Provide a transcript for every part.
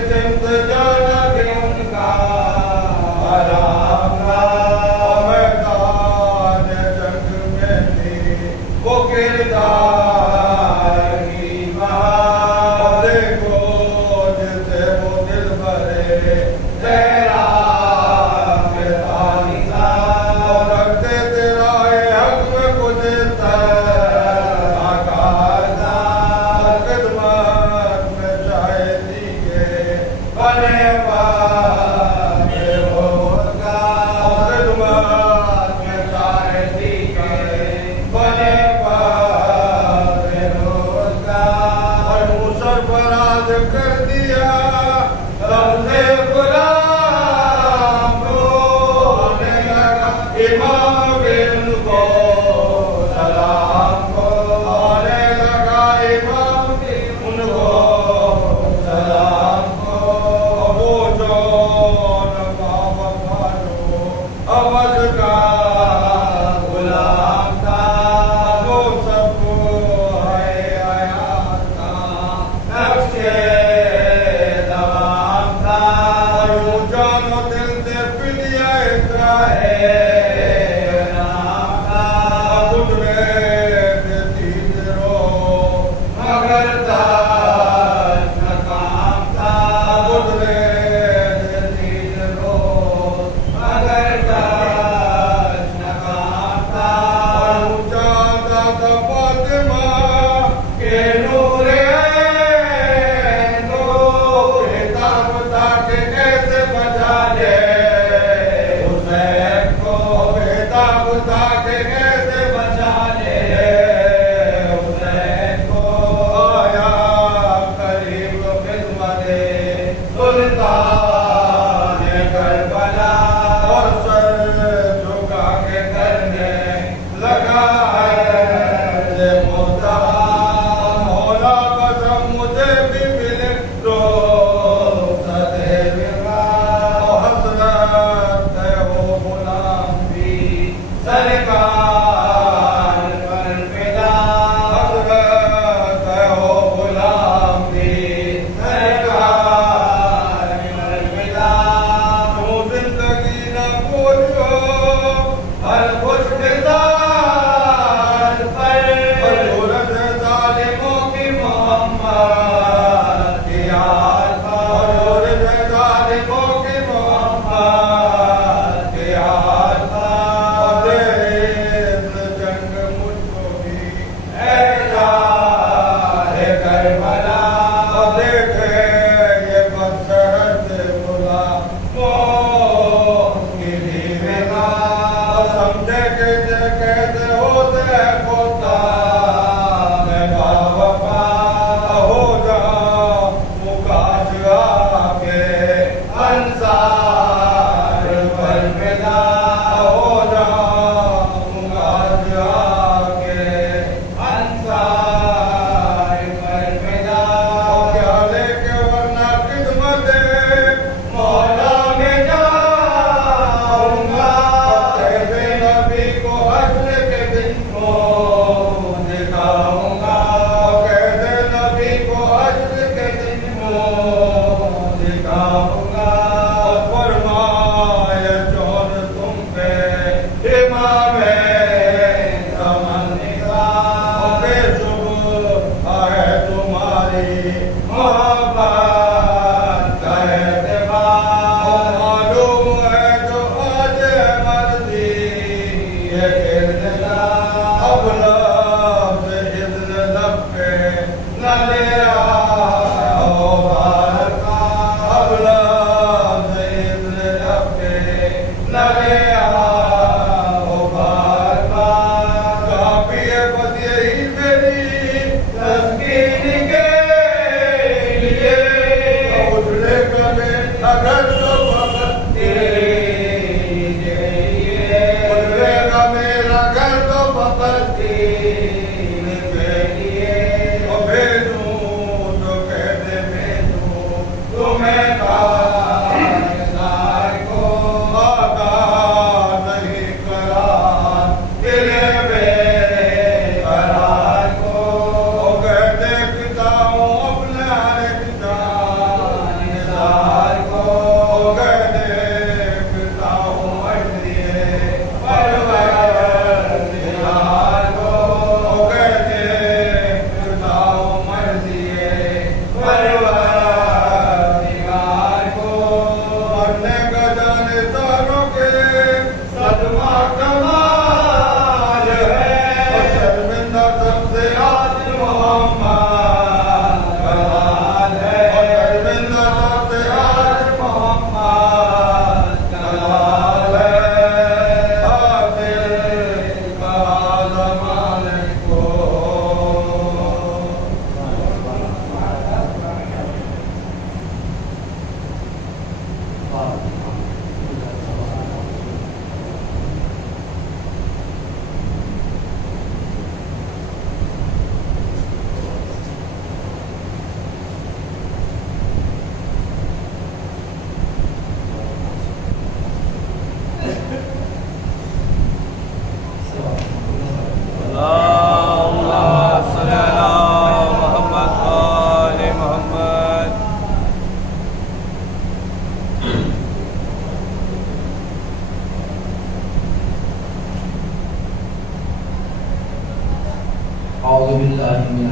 چند جانا کہ ان کا آرام نہ میدان جنگ میں بھی وہ کردار ہی وہاں دیکھو جسے وہ دل بھرے تیرا رکھتے تیرا حق میں کچھ کر دیا رمضے غلام رونے لگا امام ان کو سلام کو آنے لگا امام ان کو سلام کو وہ جو نواب بھانو اودھ کا غلام تھا وہ سب کو ہے حیات کا نقش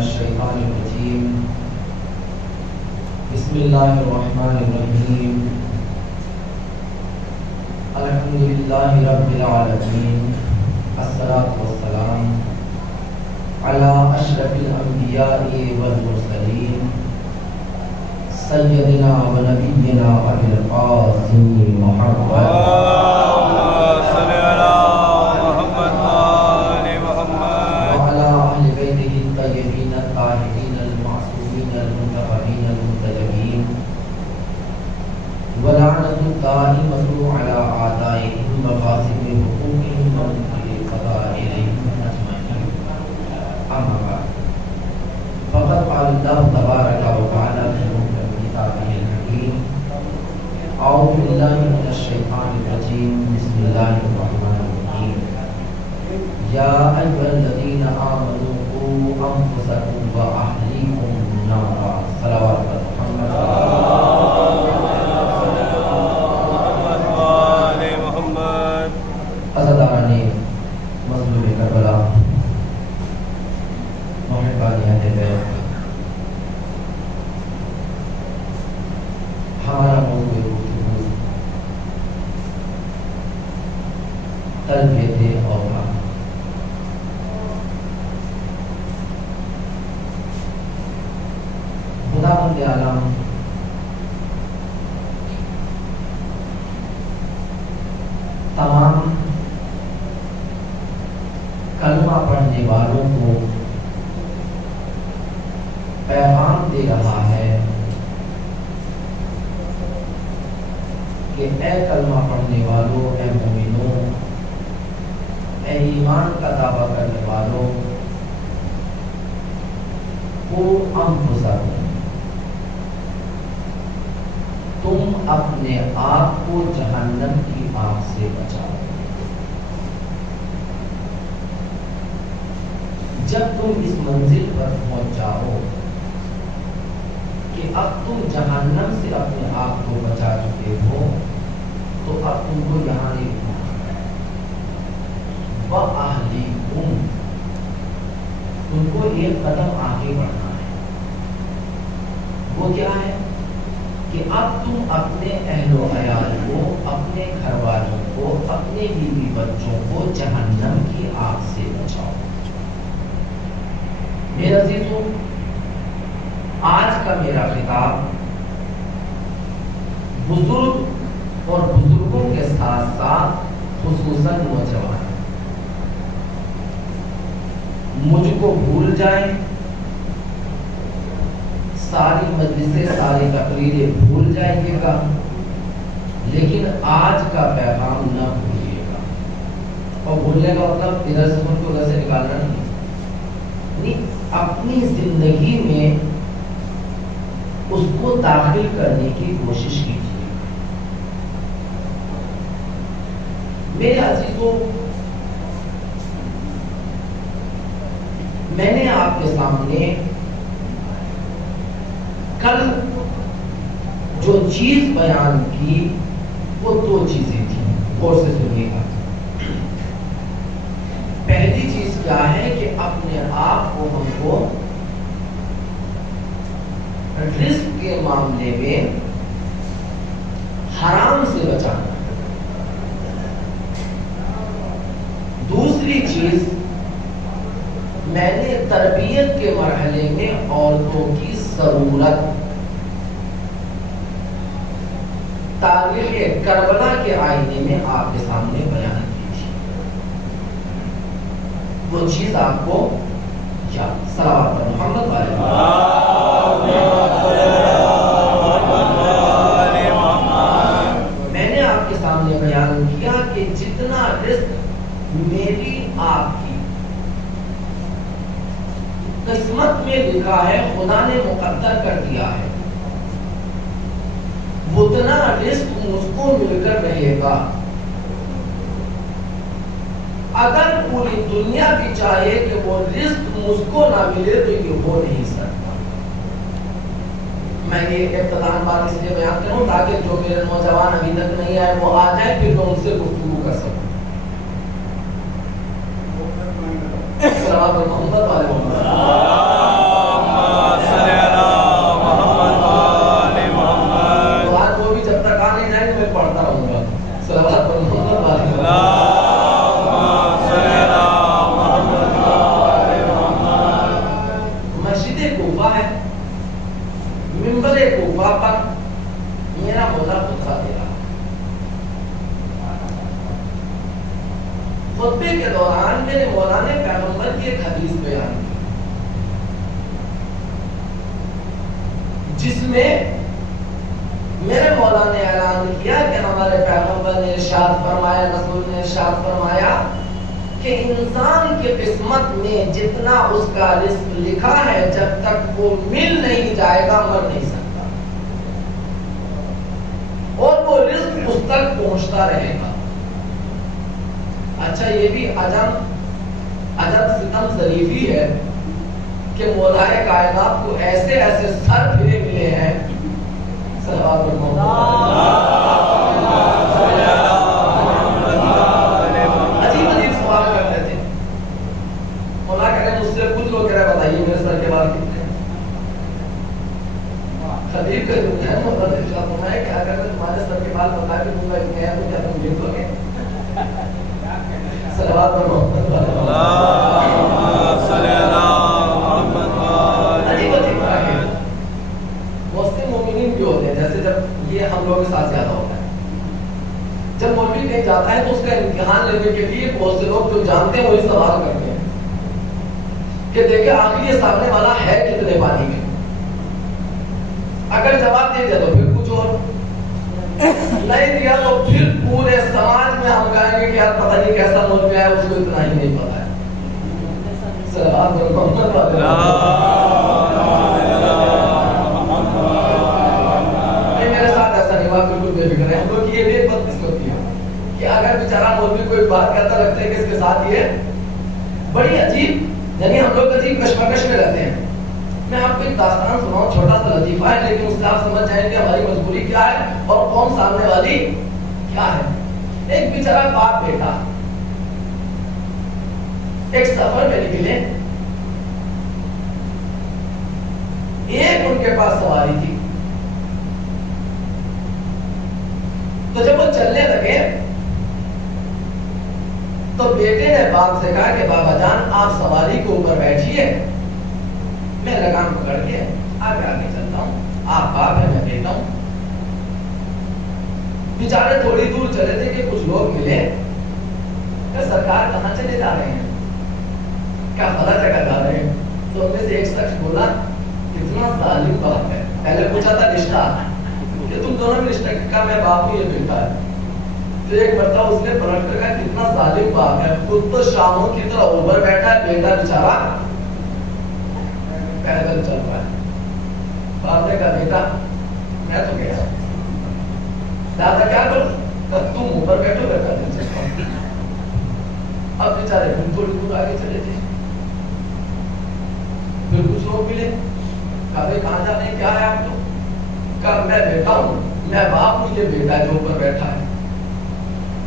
الشیطان الرجیم بسم اللہ الرحمن الرحیم الحمدللہ رب العالمین الصلاۃ والسلام علی اشرف الانبیاء والمرسلین سیدنا و نبینا ابی القاسم محمد صلی اللہ محمد آل محمد وعلی اہل بیتہ الطیبین الطاہرین المعصومین المنتخبین المنتجبین ولعنۃ الدائمۃ علی اعدائہم وغاصب حقوقہم ومنکر القضاء الیہم اجمعین. اما بعد فقد قال اللہ تبارک و تعالی فی محکم کتابہ الحکیم اعوذ باللہ من الشیطان الرجیم بسم اللہ الرحمن الرحیم یا ایھا الذین آمنوا قوا انفسکم واہلیکم نارا. صلوات محمد عزاداران مظلوم کربلا، محبان اہل بیت، ہمارا موضوع گفتگو تربیت اولاد. خداوند عالم تمام کلمہ پڑھنے والوں کو پیغام دے رہا ہے کہ اے کلمہ پڑھنے والوں، اے مومنوں، اے ایمان کا دعویٰ کرنے والوں، قوا انفسکم، تم اپنے آپ کو جہنم کی آگ سے بچاؤ. جب تم اس منزل پر پہنچ جاؤ کہ اب تم جہنم سے اپنے آپ کو بچا چکے ہو تو اب تم کو یہاں نہیں رکنا ہے. وَأَهْلِكُمْ، تم کو ایک قدم آگے بڑھنا ہے. وہ کیا ہے کہ اب تم اپنے اہل و عیال کو، اپنے گھر والوں کو، اپنے بیوی بچوں کو جہنم کی آگ سے بچاؤ. میرے عزیزوں، آج کا میرا خطاب بزرگ اور بزرگوں کے ساتھ ساتھ خصوصاً نوجوان. مجھ کو بھول جائیں، ساری مجلسیں، ساری تقریریں بھول جائیں گے گا، لیکن آج کا پیغام نہ بھولیے گا. اور بھولنے کا مطلب ادھر سے سن کو ادھر سے نکالنا نہیں، اپنی زندگی میں اس کو داخل کرنے کی کوشش کیجیے. میرے عزیزوں، میں نے آپ کے سامنے کل جو چیز بیان کی وہ دو چیزیں تھیں، غور سے سنیے گا. پہلی چیز کیا ہے کہ اپنے آپ کو ہم کو رزق کے معاملے میں حرام سے بچانا. دوسری چیز، میں نے تربیت کے مرحلے میں عورتوں کی ضرورت تاریخ کربلا کے آئینے میں آپ کے سامنے بیان کی تھی. وہ چیز آپ کو یاد. صلوات محمد علیہ. میں نے آپ کے سامنے بیان کیا کہ جتنا رزق میری آپ کی قسمت میں لکھا ہے، خدا نے مقدر کر دیا ہے، اتنا رزق مجھ کو مل کر رہے گا. اگر پوری دنیا بھی چاہے کہ وہ رزق مجھ کو نہ ملے تو یہ ہو نہیں سکتا. میں یہ ابتداءً بات اس لیے بیان کروں تاکہ جو میرے نوجوان ابھی تک نہیں آئے وہ آ جائیں، پھر میں ان سے گفتگو کر سکوں. محمد والے کوفہ ہے، منبر کوفہ پر میرا مولا خطبہ دے رہا، خطبے کے دوران میرے مولا نے پیغمبر کی ایک حدیث بیان کی جس میں میرے مولا نے اعلان کیا کہ ہمارے پیغمبر نے ارشاد فرمایا، رسول نے ارشاد فرمایا کہ انسان کے قسمت میں جتنا اس کا رزق لکھا ہے جب تک وہ مل نہیں جائے گا مر نہیں سکتا، اور وہ رزق اس تک پہنچتا رہے گا۔ اچھا یہ بھی عجب ستم ظریفی ہے کہ مولائے کائنات کو ایسے ایسے سر پھرے ملے ہیں، صلوات اللہ، عجیب عجیب سوال کرتے تھے۔ مولا کہہ رہے مجھ سے کچھ لوگ کہہ رہے بتائیے میرے سر کے بال کتنے ہیں؟ خطیب کا جو ہے محمد ارشاد فرمایا کہ اگر میں تمہارے سر کے بال بتا کے دوں گا اتنے ہیں تو کیا تم جیت لو گے؟ صلوات اللہ، عجیب عجیب باتیں۔ مسلم مومنین بھی ہوتے ہیں، جیسے جب یہ ہم لوگوں کے ساتھ زیادہ ہوتا ہے، جب مولوی کہیں جاتا ہے تو اس کا امتحان لینے کے لیے بہت سے لوگ جو جانتے ہیں وہی سوال کرتے ہیں کہ دیکھیں آخر یہ سامنے والا ہے کتنے پانی میں، اگر جواب دے دیا تو پھر کچھ اور، نہیں دیا تو پھر پورے سماج میں ہم کہیں گے کہ یار پتہ نہیں کیسا مولوی ہے، اس کو اتنا ہی نہیں پتا ہے۔ میرے ساتھ ایسا نہیں ہوا، بالکل بے فکر ہے۔ ہم لوگ یہ بھی بدقسمتی ہے کہ اگر بیچارہ مولوی کوئی بات کہتا رکھتے ہیں کہ اس کے ساتھ یہ بڑی عجیب، یعنی ہم لوگ عجیب کشمکش میں رہتے ہیں۔ میں آپ کو ایک داستان سناؤں، چھوٹا سا لطیفہ ہے لیکن اس سے آپ سمجھ جائیں گے ہماری مجبوری کیا ہے اور قوم سامنے والی کیا ہے۔ ایک بیچارہ باپ بیٹا ایک سفر میں نکلے، ایک ان کے پاس سواری تھی، تو جب وہ چلنے لگے تو بیٹے نے باپ سے کہا کہ بابا جان آپ سواری کے اوپر بیٹھیے، میں لگام پکڑ کے آگے آگے چلتا ہوں، آپ باپ ہے میں بیٹا ہوں۔ بیچارے تھوڑی دور چلے تھے کہ کچھ لوگ ملے کہ سرکار کہاں چلے جا رہے ہیں، کیا فلاں جگہ جا رہے ہیں؟ تو ان میں سے ایک شخص بولا کتنا ظالم باپ ہے، پہلے پوچھا تھا رشتہ کہ تم دونوں میں رشتہ کا، میں باپ ہوں یہ بیٹا ہے، تو ایک مرتبہ اس نے پلٹ کر کہا کتنا ظالم باپ ہے، خود تو شاموں کی طرح اوپر بیٹھا ہے، بیٹا بیچارہ پیدل چل رہا ہے۔ باپ نے کہا بیٹا میں تو گیا، دادا کیا کروں؟ تم اوپر بیٹھو میں پیدل چلتا ہوں۔ اب بیچارے تھوڑی دور آگے چلے تھے، پھر کچھ لوگ ملے، کہا بھائی کہاں جانے ہیں، کیا ہے آپ تو؟ کہا میں بیٹا ہوں، میں باپ ہوں، یہ بیٹا ہے جو اوپر بیٹھا ہے۔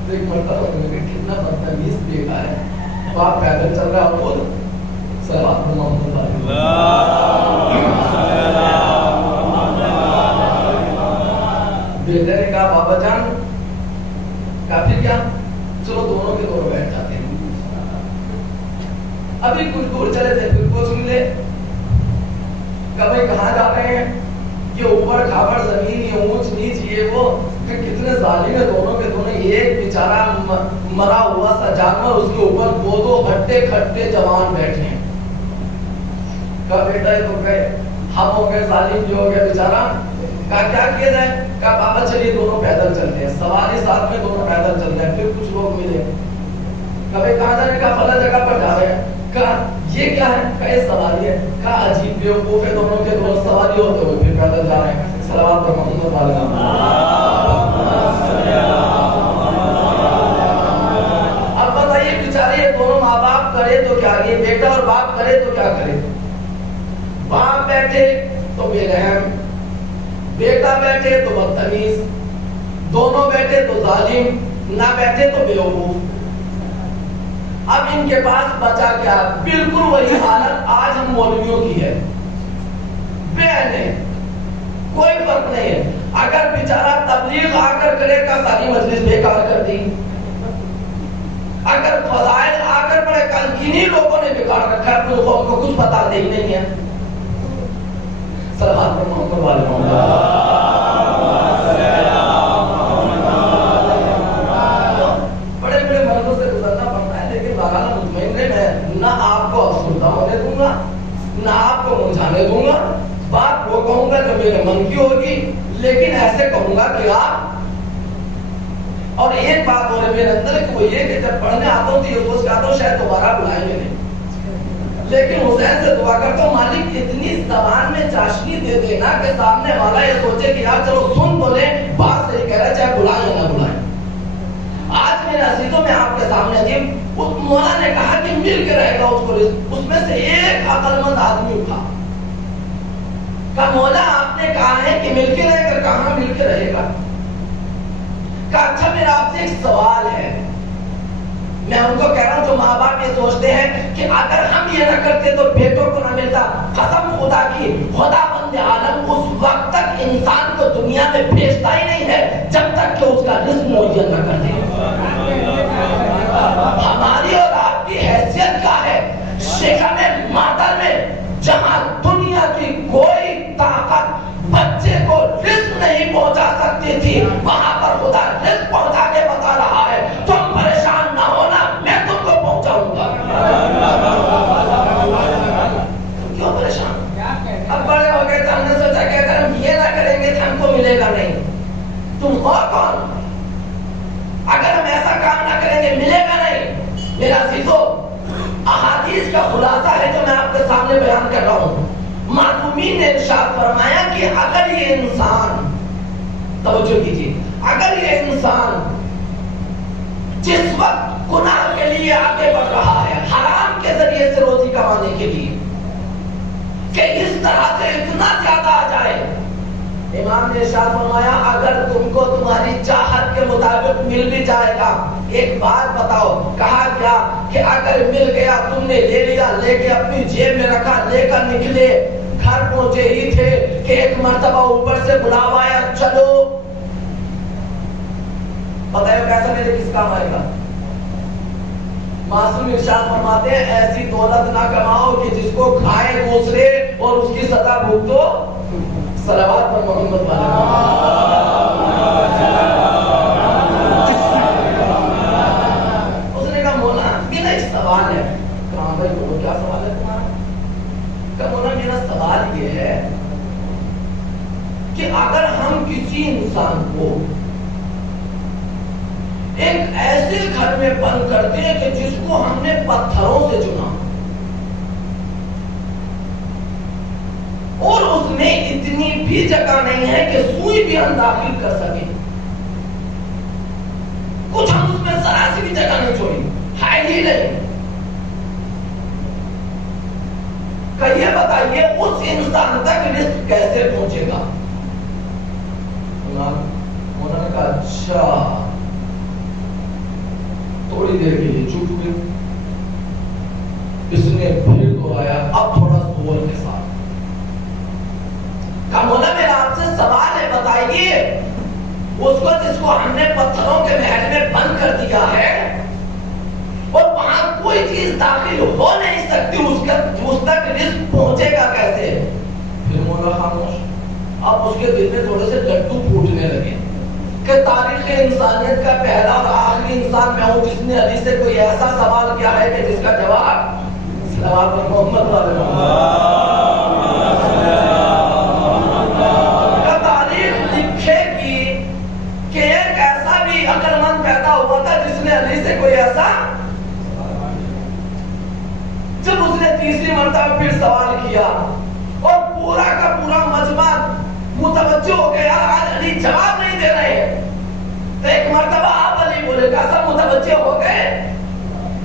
تو ایک مرتبہ کتنا بدتمیز بیٹا ہے، باپ پیدل چل رہا ہے اور صلوات محمد بیٹے نے کہا بابا جان، کہا پھر کیا، چلو دونوں کے دونوں بیٹھ جاتے ہیں۔ ابھی کچھ دور چلے تھے پھر کو سن لے، کہا بھائی کہاں جا رہے ہیں، یہ اوپر کھاپڑ زمین، یہ اونچ نیچ، یہ وہ، کہ کتنے ظالم ہے دونوں کے دونوں، ایک بیچارہ مرا ہوا سا جانور، اس کے اوپر دو ہٹے کھٹے جوان بیٹھے ہیں۔ کہا بیٹا یہ تو گئے، ہم ہو گئے ظالم جو ہو گیا بیچارہ۔ کہا کیا کیا جائے؟ کہا بابا چلیے دونوں پیدل چلتے ہیں، سواری ساتھ میں دونوں پیدل چلتے ہیں۔ پھر کچھ لوگ ملے، کہا بھائی کہاں جانے؟ کہا فلاں جگہ پر جا رہے ہیں۔ کہا یہ کیا ہے؟ کہا یہ سواری ہے۔ کہا عجیب بیوقوف ہے، دونوں کے دونوں سواری ہوتے ہوئے پھر پیدل جا رہے ہیں۔ صلوات پر محمد علیہ۔ اب بتائیے بیچارے یہ دونوں ماں باپ کرے تو کیا، یہ بیٹا اور باپ کرے تو کیا کرے؟ باپ بیٹھے تو بے رحم، بیٹا بیٹھے تو بدتمیز، دونوں بیٹھے تو ظالم، نہ بیٹھے تو بیوقوف۔ اب ان کے پاس بچا کیا؟ بالکل وہی حالت آج ہم مولویوں کی ہے، بے ہے، کوئی فرق نہیں ہے۔ اگر بیچارہ تبلیغ آ کر کرے گا ساری مجلس بیکار کر دی، اگر فضائل آ کر پڑے کل کنہیں لوگوں نے بیکار رکھا ہے، اپنے قوم کو کچھ بتاتے ہی نہیں ہے۔ پر محمد والے محمد. بڑے بڑے مرضوں سے گزرنا پڑتا ہے، لیکن بہرحال مطمئن رہے، میں نہ آپ کو افسردہ ہونے دوں گا نہ آپ کو مرجھانے دوں گا. بات وہ کہوں گا جو میرے من کی ہوگی، لیکن ایسے کہوں گا کہ آپ. اور ایک بات ہو رہی میرے اندر کہ وہ یہ کہ جب پڑھنے آتا ہوں تو یہ سوچ آتا ہوں شاید دوبارہ بلائیں گے نہیں، لیکن حسین سے دعا کرتا ہوں مالک اتنی زبان میں چاشنی دے دینا کہ سامنے والا یہ سوچے کہ یار چلو سن تو لیں، بات صحیح کہہ رہا ہے چاہے بلائیں یا نہ بلائیں. آج میرے عزیزوں میں آپ کے سامنے عجیب اس مولا نے کہا کہ مل کے رہے گا اس کو رزق. اس میں سے ایک عقل مند آدمی اٹھا کہ مولا آپ نے کہا ہے کہ مل کے رہے گا، کہاں مل کے رہے گا. کہا اچھا میرا آپ سے ایک سوال ہے. میں ان کو کہہ رہا ہوں جو ماں باپ یہ سوچتے ہیں کہ اگر ہم یہ نہ کرتے تو بیٹوں کو نہ ملتا، قسم خدا کی خدا بند عالم اس وقت تک انسان کو دنیا میں بھیجتا ہی نہیں ہے جب تک کہ اس کا رزق معین نہ کر دے. ہماری اور آپ کی حیثیت کیا ہے؟ شکم مادر میں جہاں دنیا کی کوئی طاقت بچے کو رزق نہیں پہنچا سکتی تھی، وہاں پر خدا رزق پہنچا کے بتا رہا ہے تم پریشان نہ ہونا، میں تم کو پہنچاؤں گا. کیوں پریشان؟ اب بڑے ہو گئے تو ہم نے سوچا کہ اگر ہم یہ نہ کریں گے تو ہم کو ملے گا نہیں. تم ہو کون؟ اگر ہم ایسا کام نہ کریں گے ملے گا نہیں. میرا عزیزو، احادیث کا خلاصہ ہے جو میں آپ کے سامنے بیان کر رہا ہوں. معصومین نے ارشاد فرمایا کہ اگر یہ انسان، توجہ کیجیے، اگر یہ انسان جس وقت گناہ کے لیے آگے بڑھ رہا ہے حرام کے ذریعے سے روزی کمانے کے لیے، کہ اس طرح سے اتنا زیادہ آ جائے، امام نے ارشاد فرمایا اگر تم کو تمہاری چاہت کے مطابق مل بھی جائے گا، ایک بات بتاؤ. کہا کیا کہ اگر مل گیا تم نے لے لیا، لے کے اپنی جیب میں رکھا، لے کر نکلے، گھر پہنچے ہی تھے کہ ایک مرتبہ اوپر سے بلاوا آیا چلو. پتہ ہے پیسہ میرے کس کام آئے گا؟ معصوم ارشاد فرماتے ہیں ایسی دولت نہ کماؤ کہ جس کو کھائے دوسرے اور اس کی سزا بھگتو. صلوات پر محمد والے. اس نے کہا مولا میرا ایک سوال ہے. کہاں بھائی بولو کیا سوال ہے تمہارا؟ کہ مولا میرا سوال یہ ہے کہ اگر ہم کسی انسان کو ایک ایسے گھر میں بند کرتے ہیں کہ جس کو ہم نے پتھروں سے چنا اور اس میں اتنی بھی جگہ نہیں ہے کہ سوئی بھی ہم داخل کر سکیں، کچھ ہم اس میں ذرا سی بھی جگہ نہیں چھوڑی، ہے ہی نہیں. کہ یہ بتائیے اس انسان تک رزق کیسے پہنچے گا؟ انہوں نے کہا اچھا. تھوڑی دیر کے لیے چپ ہوئے. اس نے پھر دہرایا اب تھوڑا زور کے ساتھ. کہا مولا میرا آپ سے سوال ہے، بتائیے اس کو جس کو ہم نے پتھروں کے محل میں بند کر دیا ہے اور وہاں کوئی چیز داخل ہو نہیں سکتی، اس تک رزق پہنچے گا کیسے؟ پھر مولا خاموش. اب اس کے دل میں تھوڑے سے ڈٹو پھوٹنے لگے کہ تاریخ انسانیت کا پہلا اور آخری انسان میں ہوں جس نے علی سے کوئی ایسا سوال کیا ہے کہ جس کا جواب صلوات پر محمد والے کا تاریخ لکھے گی کہ ایک ایسا بھی عقل مند پیدا ہوا تھا جس نے علی سے کوئی ایسا. جب اس نے تیسری مرتبہ پھر سوال کیا اور پورا کا پورا مجمع متوجہ ہو گیا آج علی جواب نہیں دے رہے ہیں، تو ایک مرتبہ آپ علی بولے گا سب متوجہ ہو گئے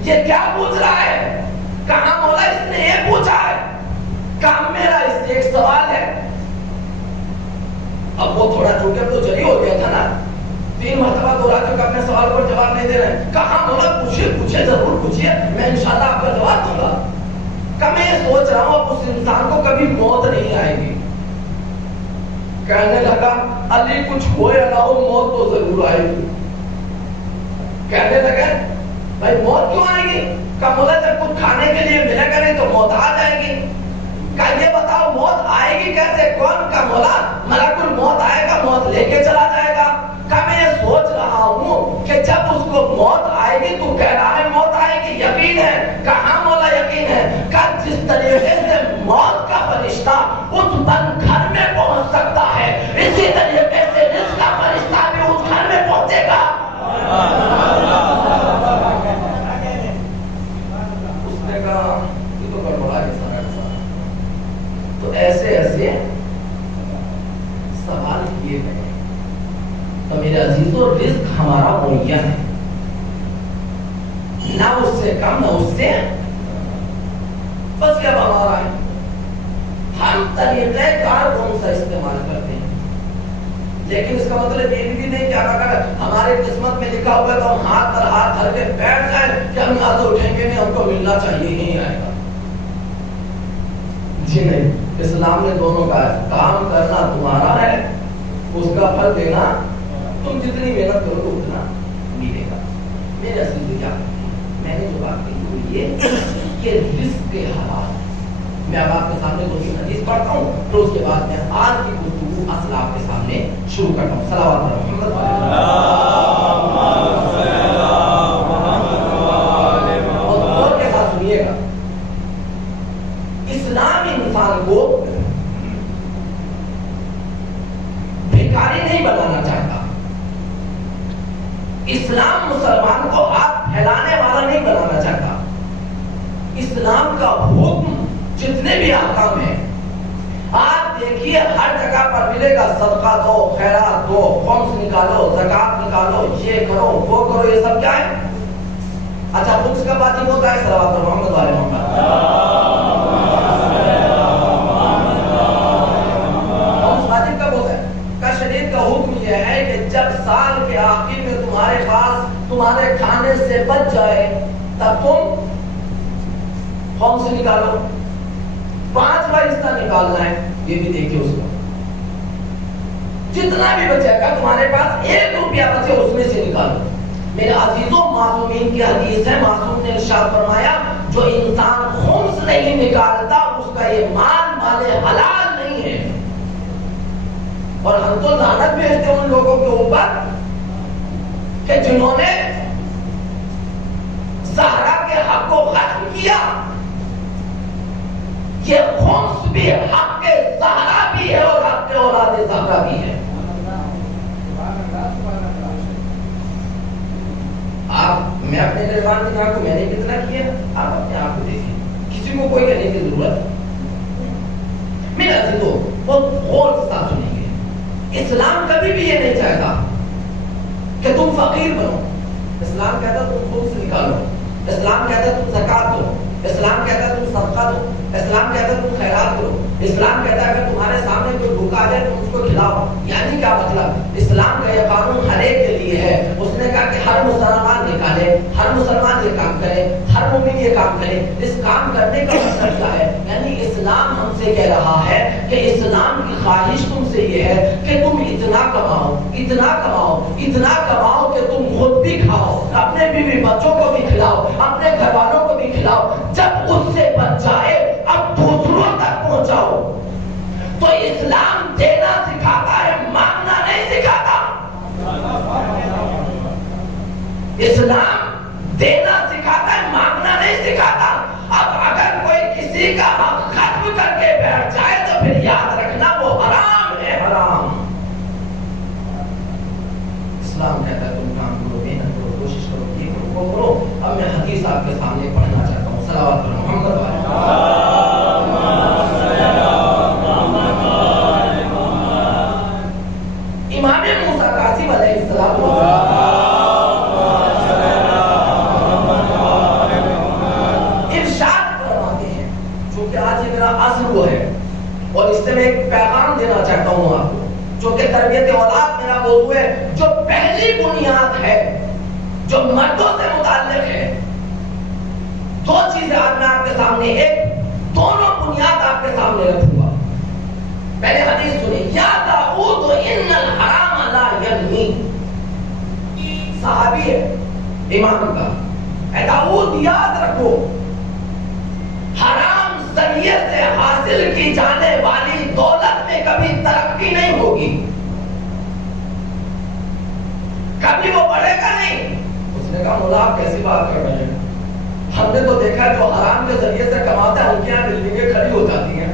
یہ کیا پوچھ رہا ہے؟ کہاں مولا اس نے یہ پوچھا ہے؟ کہاں میرا اس سے ایک سوال ہے. اب وہ تھوڑا ٹوٹے تو جری ہو گیا تھا نا، 3 مرتبہ دوہرا چکا اپنے سوال پر جواب نہیں دے رہے. کہاں مولا پوچھئے ضرور پوچھئے، میں انشاءاللہ آپ کا جواب دوں گا. کہ میں یہ سوچ رہا ہوں اب اس انسان کو کبھی موت نہیں آئے گی. کہنے لگا علی کچھ ہو یا نہ ہو موت تو ضرور آئے گی. کہنے لگے بھائی موت کیوں آئے گی؟ کہ مولا جب کچھ کھانے کے لیے ملے گا نہیں تو موت آ جائے گی. کہ یہ بتاؤ موت آئے گی کیسے؟ کون؟ کا بند گھر میں پہنچ سکتا ہے، اسی طریقے سے رزق کا فرشتہ بھی اس گھر میں پہنچے گا۔ اس نے کہا یہ تو گڑبڑا ہے سارا کا سارا۔ تو ایسے ایسے سوال کیے گئے۔ تو میرے عزیزو، رزق ہمارا معین ہے، نہ اس سے کم نہ اس سے بس کیا ہمارا ہے۔ ہم طریقہ کار کون سا استعمال کرتے ہیں، لیکن اس کا مطلب یہ بھی نہیں کہ اگر ہمارے قسمت میں لکھا ہوا ہے تو ہم ہاتھ پر ہاتھ دھر کے بیٹھ جائیں کہ ہم یہاں سے اٹھیں گے نہیں، ہم کو ملنا چاہیے ہی آئے گا۔ جی نہیں، اسلام نے دونوں کا ہے، کام کرنا تمہارا ہے، اس کا پھل دینا تم جتنی محنت کرو تو اتنا ملے گا۔ میرے عزیز کیا میں نے جو بات کہی وہ یہ کہ رزق کے حالات، میں اب آپ کے سامنے دو تین حدیث پڑھتا ہوں، تو اس کے بعد میں آج کی گفتگو اصل آپ کے سامنے شروع کرتا ہوں۔ صلوات محمد اور غور کے ساتھ سنیے گا۔ اسلام انسان کو بھکاری نہیں بنانا چاہتا، اسلام مسلمان کو ہاتھ پھیلانے والا نہیں بنانا چاہتا۔ اسلام کا حکم جتنے بھی احکام ہیں آپ دیکھیے ہر جگہ پر ملے گا، صدقہ دو، خیرات دو، خمس نکالو، زکات نکالو، یہ کرو وہ کرو، یہ سب کیا ہے؟ اچھا خمس کا واجب ہوتا ہے صلوات محمد والے محمد، خمس واجب کب ہوتا ہے؟ کا شریعت کا حکم یہ ہے کہ جب سال کے آخر میں تمہارے پاس تمہارے کھانے سے بچ جائے تب تم خمس نکالو، 5واں حصہ نکالنا ہے، یہ بھی دیکھیے اس کو، جتنا بھی بچے گا تمہارے پاس 1 روپیہ بچے اس میں سے نکالو۔ میرے عزیزوں، معصومین کی حدیث ہے، معصوم نے ارشاد فرمایا جو انسان خمس نہیں نکالتا اس کا یہ مال مال حلال نہیں ہے۔ اور ہم تو لعنت بھیجتے ہیں ان لوگوں کے اوپر کہ جنہوں نے زہرا کے حق کو ختم کیا۔ یہ خمس بھی حق کے زہرا بھی ہے اور حق کے اولاد زہرا بھی ہے۔ آپ میں اپنے دربار میں جا کو میں نے کتنا کیا، آپ اپنے آپ کو دیکھیں، کسی کو کوئی کہنے کی ضرورت۔ میرے عزیزوں بہت غور سے ساتھ سنیں گے، اسلام کبھی بھی یہ نہیں چاہتا کہ تم فقیر بنو، اسلام کہتا تم خود سے نکالو، اسلام کہتا تم زکات دو، اسلام کہتا ہے تم صدقہ دو، اسلام کہتا ہے تم خیرات کرو، اسلام کہتا ہے اگر تمہارے سامنے کوئی بھوکا جائے تم اس کو کھلاؤ۔ یعنی کیا مطلب؟ اسلام کا یہ قانون ہر ایک کے لیے ہے۔ اس نے کہا کہ ہر مسلمان نکالے، ہر مسلمان یہ کام کرے، ہر مومن یہ کام کرے۔ اس کام کرنے کا مطلب کیا ہے؟ یعنی اسلام ہم سے کہہ رہا ہے کہ اسلام کی خواہش تم سے یہ ہے کہ تم اتنا کماؤ، اتنا کماؤ، اتنا کماؤ کہ تم خود بھی کھاؤ، اپنے بیوی بچوں کو بھی کھلاؤ، اپنے گھر والوں کو بھی کھلاؤ، جب اس سے بچ جائے اب دوسروں تک پہنچاؤ۔ تو اسلام دینا سکھاتا ہے، مانگنا نہیں سکھاتا۔ اسلام دینا سکھاتا ہے، مانگنا نہیں سکھاتا۔ اب اگر کوئی کسی کا حق ختم کر کے بیٹھ جائے تو پھر یاد رکھنا وہ حرام ہے، حرام۔ اسلام کہتا ہے تم کام کرو، محنت کرو، کوشش کرو، یہ کرو وہ کرو۔ اب میں حدیث آپ کے سامنے پڑھنا چاہتا ہوں، صلوات محمد والے امام موسیٰ کاظم علیہ السلام ارشاد فرماتے ہیں، چونکہ آج یہ میرا اصل وہ ہے اور اس سے میں ایک پیغام دینا چاہتا ہوں آپ کو، جو کہ تربیت اولاد میرا موضوع ہے، جو پہلی بنیاد ہے جو مردوں سے متعلق ہے۔ دو چیزیں آج میں آپ کے سامنے، ایک دونوں بنیاد آپ کے سامنے رکھوں گا۔ پہلے حدیث سنیں، یا داؤد ان الحرام لا ینمی، صحابی ہے امام کا، اے داؤد یاد رکھو حرام ذریعے سے حاصل کی جانے والی دولت میں کبھی ترقی نہیں ہوگی، کبھی وہ بڑھے گا نہیں۔ اس نے کہا مولا آپ کیسی بات کر رہے ہیں، ہم نے تو دیکھا جو حرام کے ذریعے سے کماتا ہے ان کی یہاں بلڈنگیں کھڑی ہو جاتی ہیں،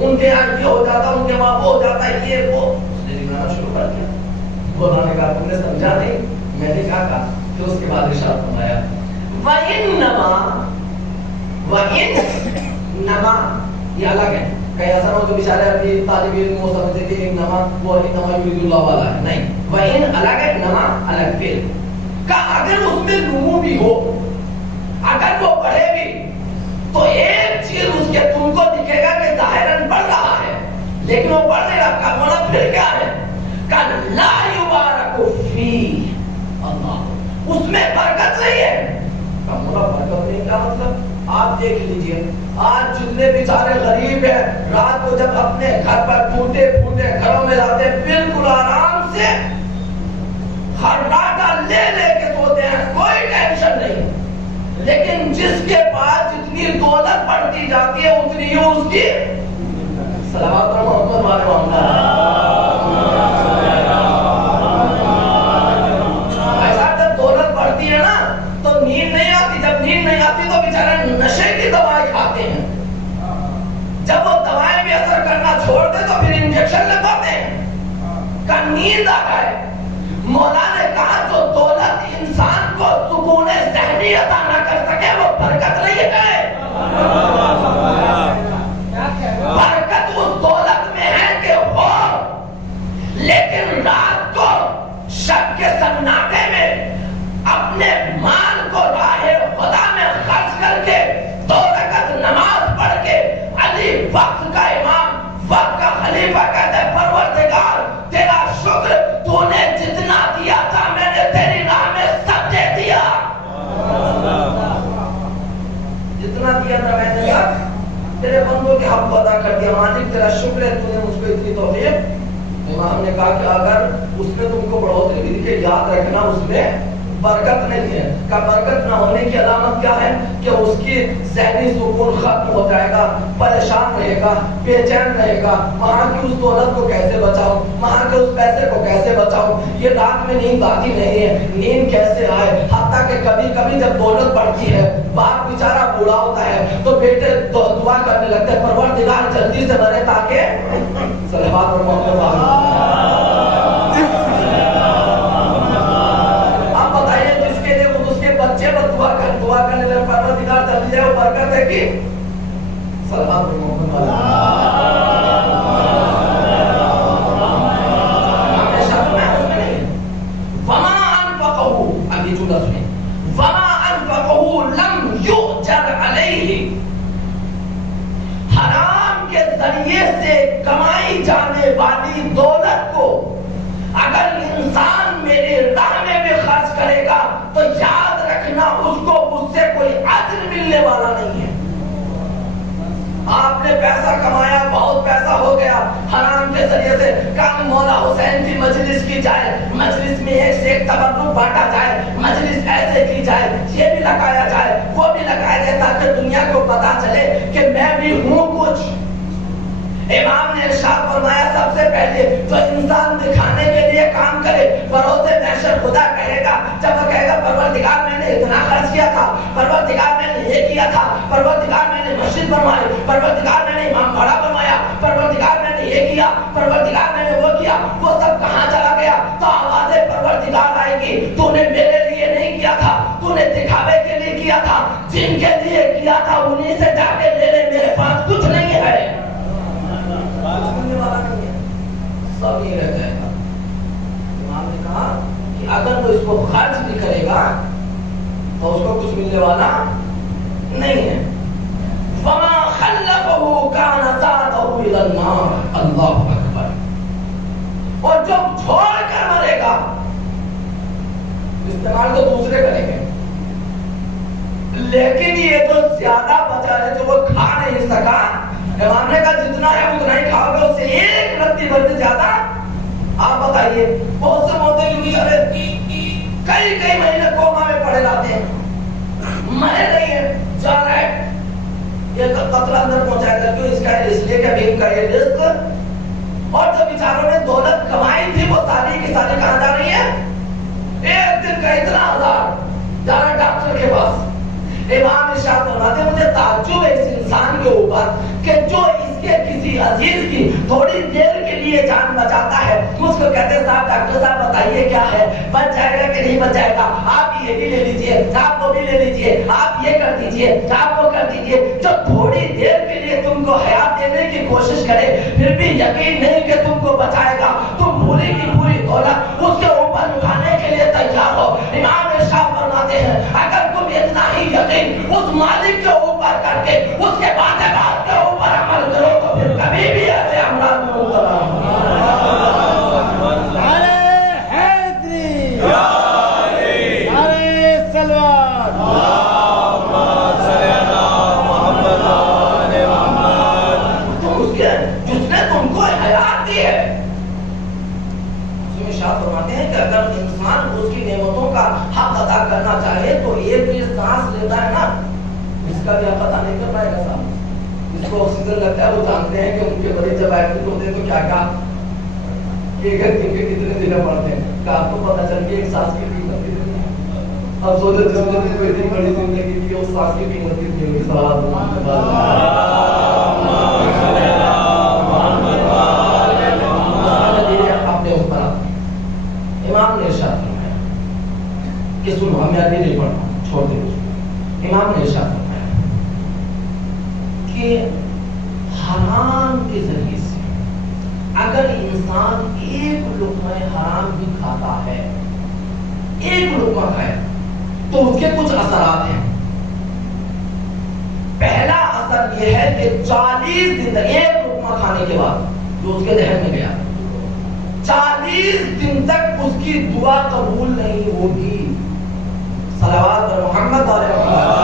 ان کے یہاں یہ ہو جاتا، ان کے وہاں وہ ہو جاتا ہے، یہ وہ. اس نے دکھانا شروع کر دیا. مولا نے کہا تم نے سمجھا نہیں؟ میں نے کہا کہ اس کے بعد ارشاد فرمایا وَإِنَّمَا یہ الگ ہے. کہیں ایسا نہ ہو کہ بیچارے ابھی طالب علم وہ سمجھتے کہ انما وہ انما یرید اللہ والا ہے. نہیں، وَإِن الگ ہے، نما الگ. پھر کہ اگر اس میں نمو بھی ہو، اگر وہ بڑھے بھی، تو ایک چیز اس کے تم کو دکھے گا کہ ظاہراً بڑھ رہا ہے، لیکن وہ بڑھنے کا مولا پھر کیا ہے کہ لا یبارک فی اللہ، اس میں برکت نہیں ہے. مولا برکت نہیں کا مطلب آپ دیکھ لیجئے آج جتنے بیچارے غریب ہیں رات کو جب اپنے گھر پر ٹوٹے پھوٹے گھروں میں جاتے ہیں بالکل آرام سے خراٹا لے لے کے سوتے ہیں، کوئی ٹینشن نہیں. لیکن جس کے پاس جتنی دولت بڑھتی جاتی ہے اتنی ہی اس کی صلوات اور محمد والے ایسا جب دولت بڑھتی ہے نا تو نیند نہیں آتی. جب نیند نہیں آتی تو بیچارے نشے کی دوائی کھاتے ہیں. جب وہ دوائیں بھی اثر کرنا چھوڑ دے تو پھر انجیکشن لگواتے ہیں کہ نیند آ جائے. مولا نے کہا جو دولت انسان کو سکون ذہنی عطا نہ کر سکے وہ برکت نہیں ہے. برکت اس دولت میں ہے کہ ہو، لیکن رات کو شب کے سناٹے میں اپنے مال کو راہ خدا میں خرچ کر کے 2 رکعت نماز پڑھ کے علی وقت کا امام وقت کا خلیفہ کہتے ہیں پروردگار تیرا شکر تو نے جتنا دیا تھا میں نے تیری راہ میں سب دے دیا. جتنا دیا تھا میں نے تیرے بندوں کے حق کو ادا کر دیا. مالک تیرا شکر ہے تو نے مجھ کو اتنی توفیق. امام نے کہا کہ اگر اس میں تم کو بڑھوتری بھی دکھے یاد رکھنا اس میں برکت نہیں ہے. کہ برکت نہ ہونے کی علامت کیا ہے کہ اس کی ذہنی سکون ختم ہو جائے گا، پریشان رہے گا، بے چین رہے گا. وہاں کی اس دولت کو کیسے بچاؤں، وہاں کے اس پیسے کو کیسے بچاؤں، یہ رات میں نیند آتی نہیں ہے، نیند کیسے آئے. حتیٰ کہ کبھی کبھی جب دولت بڑھتی ہے باپ بیچارہ بوڑھا ہوتا ہے تو بیٹے دعا کرنے لگتے ہیں پروردگار جلدی سے مرے تاکہ صلوات اور محمد بچے دعا کرنے لگے پروردگار جلدی جائے. وہ برکت ہے کہ صلوات پر محمد ہمیشہ تو میں اس میں نہیں. وما انفقه ابھی جملہ سنیں، وما انفقه لم یؤجر علیہ. حرام کے ذریعے سے کمائی جانے والی دولت کو اگر انسان میرے راہ میں بھی خرچ کرے گا تو یاد رکھنا اس کو مجھ سے کوئی اجر ملنے والا نہیں ہے. آپ نے پیسہ کمایا، بہت پیسہ ہو گیا حرام کے ذریعے سے، کام مولا حسین کی مجلس کی جائے، مجلس میں ایک سے ایک تبرک بانٹا جائے، مجلس ایسے کی جائے، یہ بھی لگایا جائے وہ بھی لگایا جائے تاکہ دنیا کو پتا چلے کہ میں بھی ہوں کچھ. امام نے ارشاد فرمایا سب سے پہلے جو انسان دکھانے کے لیے کام کرے بروز محشر خدا کہے گا، جب وہ کہے گا پروردگار میں نے اتنا خرچ کیا تھا، پروردگار میں نے یہ کیا تھا، پروردگار میں نے مسجد بنوائی، پروردگار میں نے امام باڑہ بنوایا، پروردگار میں نے یہ کیا، پروردگار میں نے وہ کیا، وہ سب کہاں چلا گیا؟ تو آواز پروردگار آئے گی تو نے میرے لیے نہیں کیا تھا، تو نے دکھاوے کے لیے کیا تھا، جن کے لیے کیا تھا انہیں سے جا کے لے لے، میرے پاس کچھ نہیں ہے. سب یہ رہ جائے گا. امام نے کہا کہ اگر وہ اس کو خرچ بھی کرے گا تو اس کو کچھ ملنے والا نہیں ہے. فما خلفه كان زاده الى النار. اللہ اکبر. اور جو چھوڑ کر مرے گا استعمال تو دوسرے کریں گے، لیکن یہ جو زیادہ بچا ہے جو وہ کھا نہیں سکا، امام نے کہا جتنا ہے اتنا ہی کھاؤ گے، اس سے ایک رتی بھر سے زیادہ. آپ بتائیے بہت سے موتے کئی مہینے کوما میں پڑے جاتے ہیں، مرے نہیں ہیں، جا رہے یہ قتل اندر پہنچایا گیا کیوں؟ اس کا اس لیے کہ بھیم کا یہ رزق. اور جو بیچاروں نے دولت کمائی تھی وہ ساری کی ساری کہاں جا رہی ہے؟ ایک دن کا اتنا ہزار جا رہا ڈاکٹر کے پاس، امام ارشاد فرماتے ہیں مجھے تعجب ہے اس انسان کے اوپر کہ جو اس کے کسی عزیز کی تھوڑی دیر کے لیے جان بچاتا ہے، اس کو کہتے ہیں صاحب ڈاکٹر صاحب بتائیے کیا ہے، بچ جائے گا کہ نہیں بچ جائے گا، آپ یہ بھی لے لیجئے، صاحب وہ بھی لے لیجئے، آپ یہ کر دیجئے، صاحب وہ کر دیجئے۔ جو تھوڑی دیر کے لیے تم کو حیات دینے کی کوشش کرے پھر بھی یقین نہیں کہ تم کو بچائے گا، تم پوری کی پوری دولت اس کے اوپر اٹھانے کے لیے تیار ہو۔ امام ارشاد فرماتے ہیں اگر تم اتنا ہی یقین اس مالک کے اوپر کر کے اس کے بعد کے اوپر عمل کرو تو پھر کبھی بھی ایسے امراض میں مبتلا فرماتے ہیں کہ اگر انسان اس کی نعمتوں کا حق ادا کرنا چاہے تو ایک یہ سانس لیتا ہے نا، اس کا بھی حق ادا نہیں کر پائے گا صاحب۔ جس کو آکسیجن لگتا ہے وہ جانتے ہیں کہ ان کے مریض جب ایڈمٹ ہوتے ہیں تو کیا کیا ایک دن کے کتنے دینے پڑتے ہیں، کہ آپ کو پتہ چل گیا ایک سانس کی قیمت کتنی ہے۔ اب سوچو جس نے کو اتنی بڑی زندگی دی اس سانس کی قیمت کتنی ہوگی؟ امام نے ارشاد فرمایا کہ سنو، ہم یاد نہیں پڑھنا، چھوڑ دے اس۔ امام نے ارشاد فرمایا کہ حرام کے ذریعے سے اگر انسان ایک لقمہ حرام بھی کھاتا ہے، ایک لقمہ کھائے تو اس کے کچھ اثرات ہیں۔ پہلا اثر یہ ہے کہ 40 دن تک، ایک لقمہ کھانے کے بعد جو اس کے ذہن میں گیا، 40 دن تک اس کی دعا قبول نہیں ہوگی۔ صلوات پر محمد علیہ وسلم۔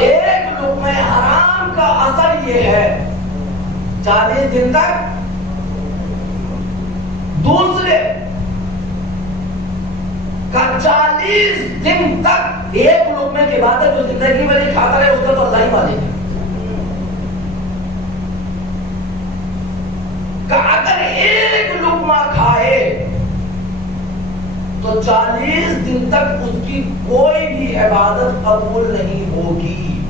ایک لقمہ حرام کا اثر یہ ہے 40 دن تک۔ دوسرے کا 40 دن تک ایک لقمے کے بعد جو زندگی میں نہیں کھاتا رہے اس کا تو اللہ ہی مالک ہے۔ اگر ایک لقمہ کھائے تو 40 دن تک اس کی کوئی بھی عبادت قبول نہیں ہوگی،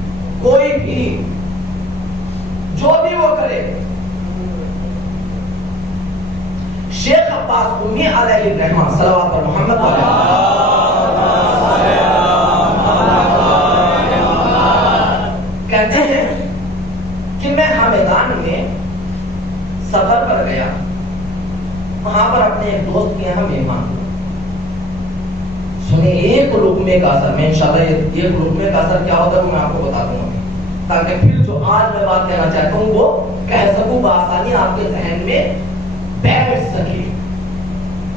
کوئی بھی، جو بھی وہ کرے۔ شیخ عباس امی علیہ الرحمہ صلوات پر محمد کہتے ہیں کہ میں حمدان میں سفر پر گیا، وہاں پر اپنے ایک دوست کے یہاں مہمان ہوں۔ سنیں ایک لقمے کا اثر، میں انشاءاللہ ایک لقمے کا اثر کیا ہوتا ہے وہ میں آپ کو بتا دوں گا، تاکہ پھر جو آج میں بات کہنا چاہتا ہوں وہ کہہ سکوں بآسانی، آپ کے ذہن میں بیٹھ سکے۔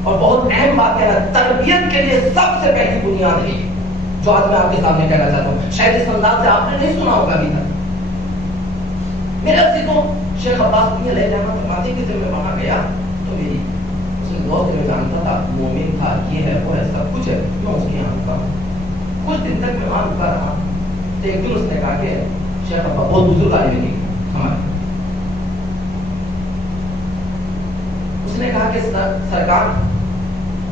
اور بہت اہم بات کہنا، تربیت کے لیے سب سے پہلی بنیاد ہے جو آج میں آپ کے سامنے کہنا چاہتا ہوں۔ شاید اس انداز سے آپ نے نہیں سنا ہوگا ابھی تک۔ میرے عزیزوں، شیخ عباس بن علیہ رحمۃ فرماتے ہیں کہ جب میں وہاں گیا تو میری اس نے دوست میں جانتا تھا، مومن تھا، یہ ہے وہ ہے، سب کچھ ہے، میں اس کے یہاں رکا۔ کچھ دن تک میں وہاں رکا رہا تو ایک دن اس نے کہا کہ شیخ عباس، بہت بزرگ عالم تھے ہمارے، اس نے کہا کہ سرکار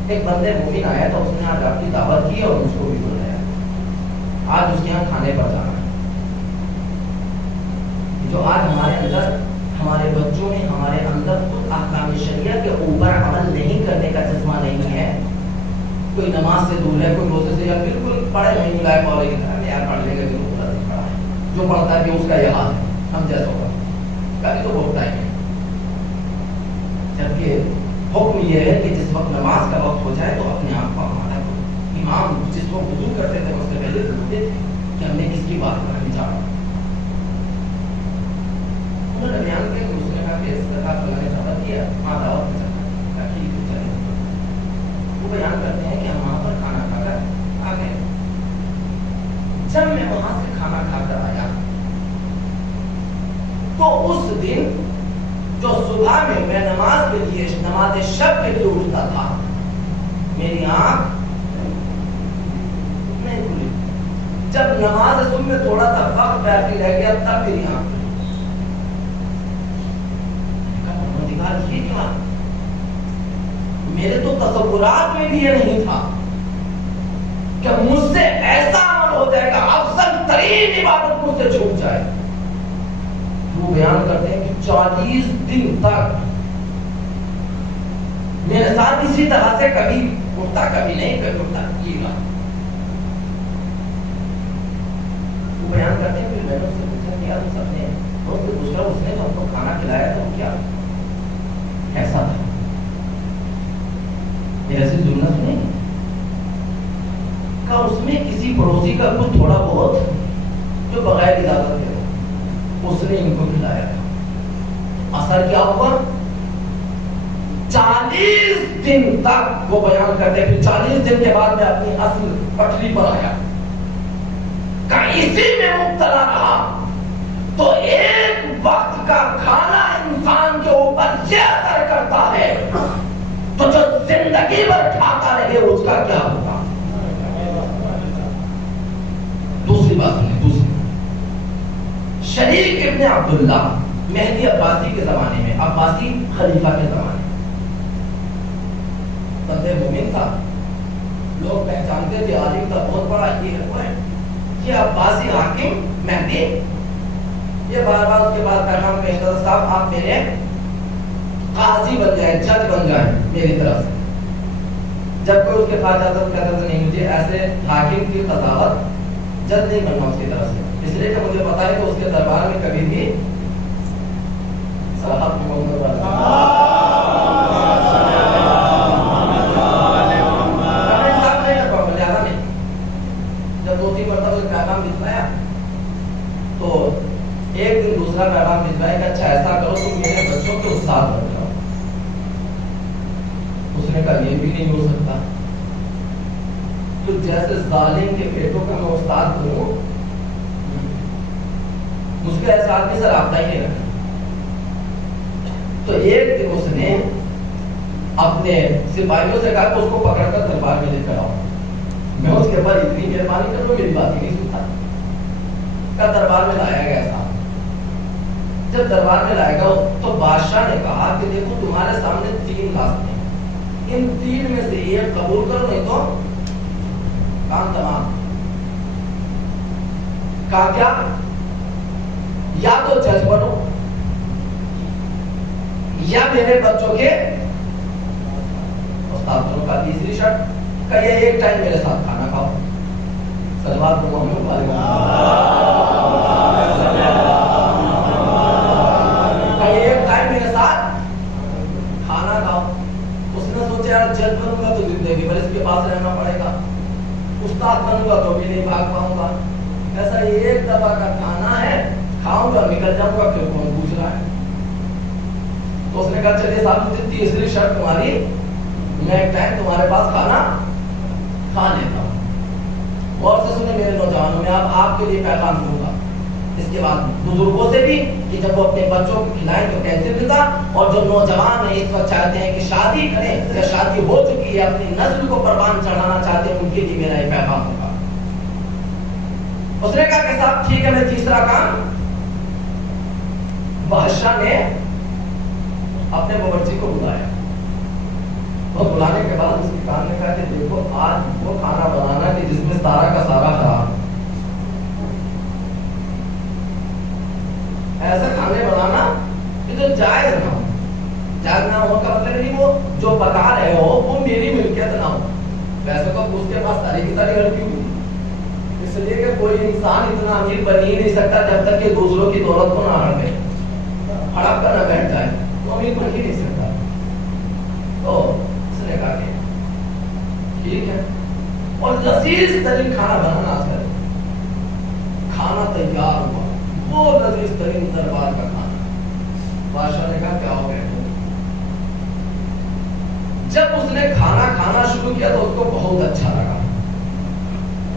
ایک بندے مومن آیا تو اس نے آج آپ کی دعوت کی اور اس کو بھی بلایا، آج اس کے یہاں کھانے پر جانا ہے۔ جو آج ہمارے اندر، ہمارے بچوں میں، ہمارے اندر خود احکام شریعہ کے اوپر عمل نہیں کرنے کا جذبہ نہیں ہے، کوئی نماز سے دور ہے، کوئی روزے سے، یا بالکل پڑھے نہیں ملا ہے پڑھے کی طرح، یار پڑھ لیں گے جو پڑھا ہے، جو پڑھتا ہے کہ اس کا یہ حال ہے، ہم جیسا ہوگا کبھی تو بہت ٹائم ہے۔ جبکہ حکم یہ ہے کہ جس وقت نماز کا وقت ہو جائے تو اپنے آپ کو آمادہ کرو۔ امام جس کو وضو کرتے تھے اس سے پہلے پوچھتے تھے کہ ہم نے کس کی بات کرنی چاہا، انہوں نے بیان کیا کہ اس نے کہا کہ اس طرح فلاں نے دعوت کیا، وہاں دعوت میں چلتا ٹھیک ہے چلے۔ وہ بیان کرتے ہیں کہ ہم وہاں پر کھانا کھا کر آ گئے۔ جب میں وہاں سے کھانا کھا کر آیا تو اس دن جو صبح میں نماز کے لیے، نماز شب کے لیے اٹھتا تھا، میری آنکھ نہیں کھلی۔ جب نماز صبح میں تھوڑا سا وقت باقی رہ گیا تب میری آنکھ کھلی۔ یہ کیا؟ میرے تو تصورات میں بھی یہ نہیں تھا کہ مجھ سے ایسا عمل ہو جائے گا، افضل ترین عبادت مجھ سے چھوٹ جائے. وہ بیان کرتے ہیں کہ 40 دن تک میرے ساتھ اسی طرح سے کبھی اٹھتا کبھی نہیں، کبھی اٹھتا یہ گا. وہ بیان کرتے ہیں کہ میں نے اس سے پوچھا کہ یار سب نے دوسرا اس نے جو ہم کو کھانا کھلایا تو کیا ایسا تھا؟ ایسی ضرورت نہیں کہ اس میں کسی پڑوسی کا کچھ تھوڑا بہت جو بغیر اجازت کے اس نے ان کو کھلایا تھا. اثر کیا ہوا؟ 40 دن تک وہ بیان کرتے. پھر 40 دن کے بعد میں اپنی اصل پٹری پر آیا کہ اسی میں مبتلا رہا تو ایک وقت کا کھانا انسان کے اوپر یہ اثر کرتا ہے تو جو زندگی بھر کھاتا رہے اس کا کیا ہوگا؟ دوسری بات سنیں. دوسری شریک ابن عبداللہ مہدی عباسی کے زمانے میں، عباسی خلیفہ کے زمانے میں بندے مومن تھا. لوگ پہچانتے تھے عالم کا بہت بڑا یہ عباسی حاکم مہدی. یہ بار بار اس کے بعد پیغام بھیجتا تھا صاحب آپ میرے قاضی بن جائیں، جج بن جائیں میری طرف سے. جب کوئی اس کے پاس جاتا تو کہتا تھا نہیں مجھے ایسے حاکم کی قضاوت جج نہیں بننا اس کی طرف سے، اس لیے کہ مجھے پتا ہے کہ اس کے دربار میں کبھی بھی جب 2-3 مرتبہ پیغام بھجوایا تو ایک دن دوسرا پیغام بھجوایا کہ اچھا ایسا کرو تم میرے بچوں کے استاد بن جاؤ. اس نے کہا یہ بھی نہیں ہو سکتا، تو جیسے ظالم کے بیٹوں کا میں استاد بنوں، مجھ کے ایسا آدمی سے رابطہ ہی نہیں رکھا. تو ایک دن اس نے اپنے سپاہیوں سے کہا کہ اس کو پکڑ کر دربار میں لے کر آؤ. میں اس کے اوپر اتنی مہربانی کر لوں میری بات ہی نہیں سنتا. کا دربار میں لایا گیا تھا. جب دربار میں لائے گا تو بادشاہ نے کہا کہ دیکھو تمہارے سامنے 3 راستے ہیں، ان 3 میں سے ایک قبول کرو نہیں تو کام تمام. کہا کیا؟ یا تو جج بنو یا میرے بچوں کے استاد بنو. کا تیسری شرط کہ یہ ایک ٹائم میرے ساتھ کھانا کھاؤ. صلوات محمد علیہ ایک ٹائم میرے ساتھ کھانا کھاؤ. اس نے سوچا یار جج بنوں گا تو زندگی بھر اس کے پاس رہنا پڑے گا، استاد بنوں گا تو بھی نہیں بھاگ پاؤں گا. ایسا ایک دفعہ کا کھانا ہے، کھاؤں گا نکل جاؤں گا، پھر کون پوچھ رہا ہے. تو اس نے کہا چلیے صاحب مجھے تیسری شرط تمہاری، میں ایک ٹائم تمہارے پاس کھانا کھا لیتا ہوں. غور سے سنیں میرے نوجوانوں، میں اب آپ کے لیے پیغام دوں گا اس کے بعد بزرگوں سے بھی کہ جب وہ اپنے بچوں کو کھلائیں تو کیسے ملتا. اور جو نوجوان ہیں اس وقت چاہتے ہیں کہ شادی کریں یا شادی ہو چکی ہے اپنی نسل کو پروان چڑھانا چاہتے ہیں، ان کے لیے میرا یہ پیغام ہوگا. اس نے کہا کہ صاحب ٹھیک ہے میں تیسرا کام. بادشاہ نے اپنے باورچی کو بلایا اور بلانے کے بعد اس کے کام نے کہا کہ دیکھو آج وہ کھانا بنانا کہ جس میں سارا کا سارا خراب، ایسے کھانے بنانا کہ جو جائز نہ ہو. جائز نہ ہو کا مطلب نہیں وہ جو پکا رہے ہو وہ میری ملکیت نہ ہو. ویسے تو اس کے پاس ساری کی ساری لڑکی ہوئی، اس لیے کہ کوئی انسان اتنا امیر بن ہی نہیں سکتا جب تک کہ دوسروں کی دولت کو نہ ہڑپے، ہڑپ کر نہ بیٹھ جائے، تو امیر بن ہی نہیں سکتا. تو اس نے کہا کہ ٹھیک ہے، اور لذیذ ترین کھانا بنانا کرے. کھانا تیار ہوا، وہ لذیذ ترین دربار کا کھانا. بادشاہ نے کہا کیا ہو گیا؟ جب اس نے کھانا کھانا شروع کیا تو اس کو بہت اچھا لگا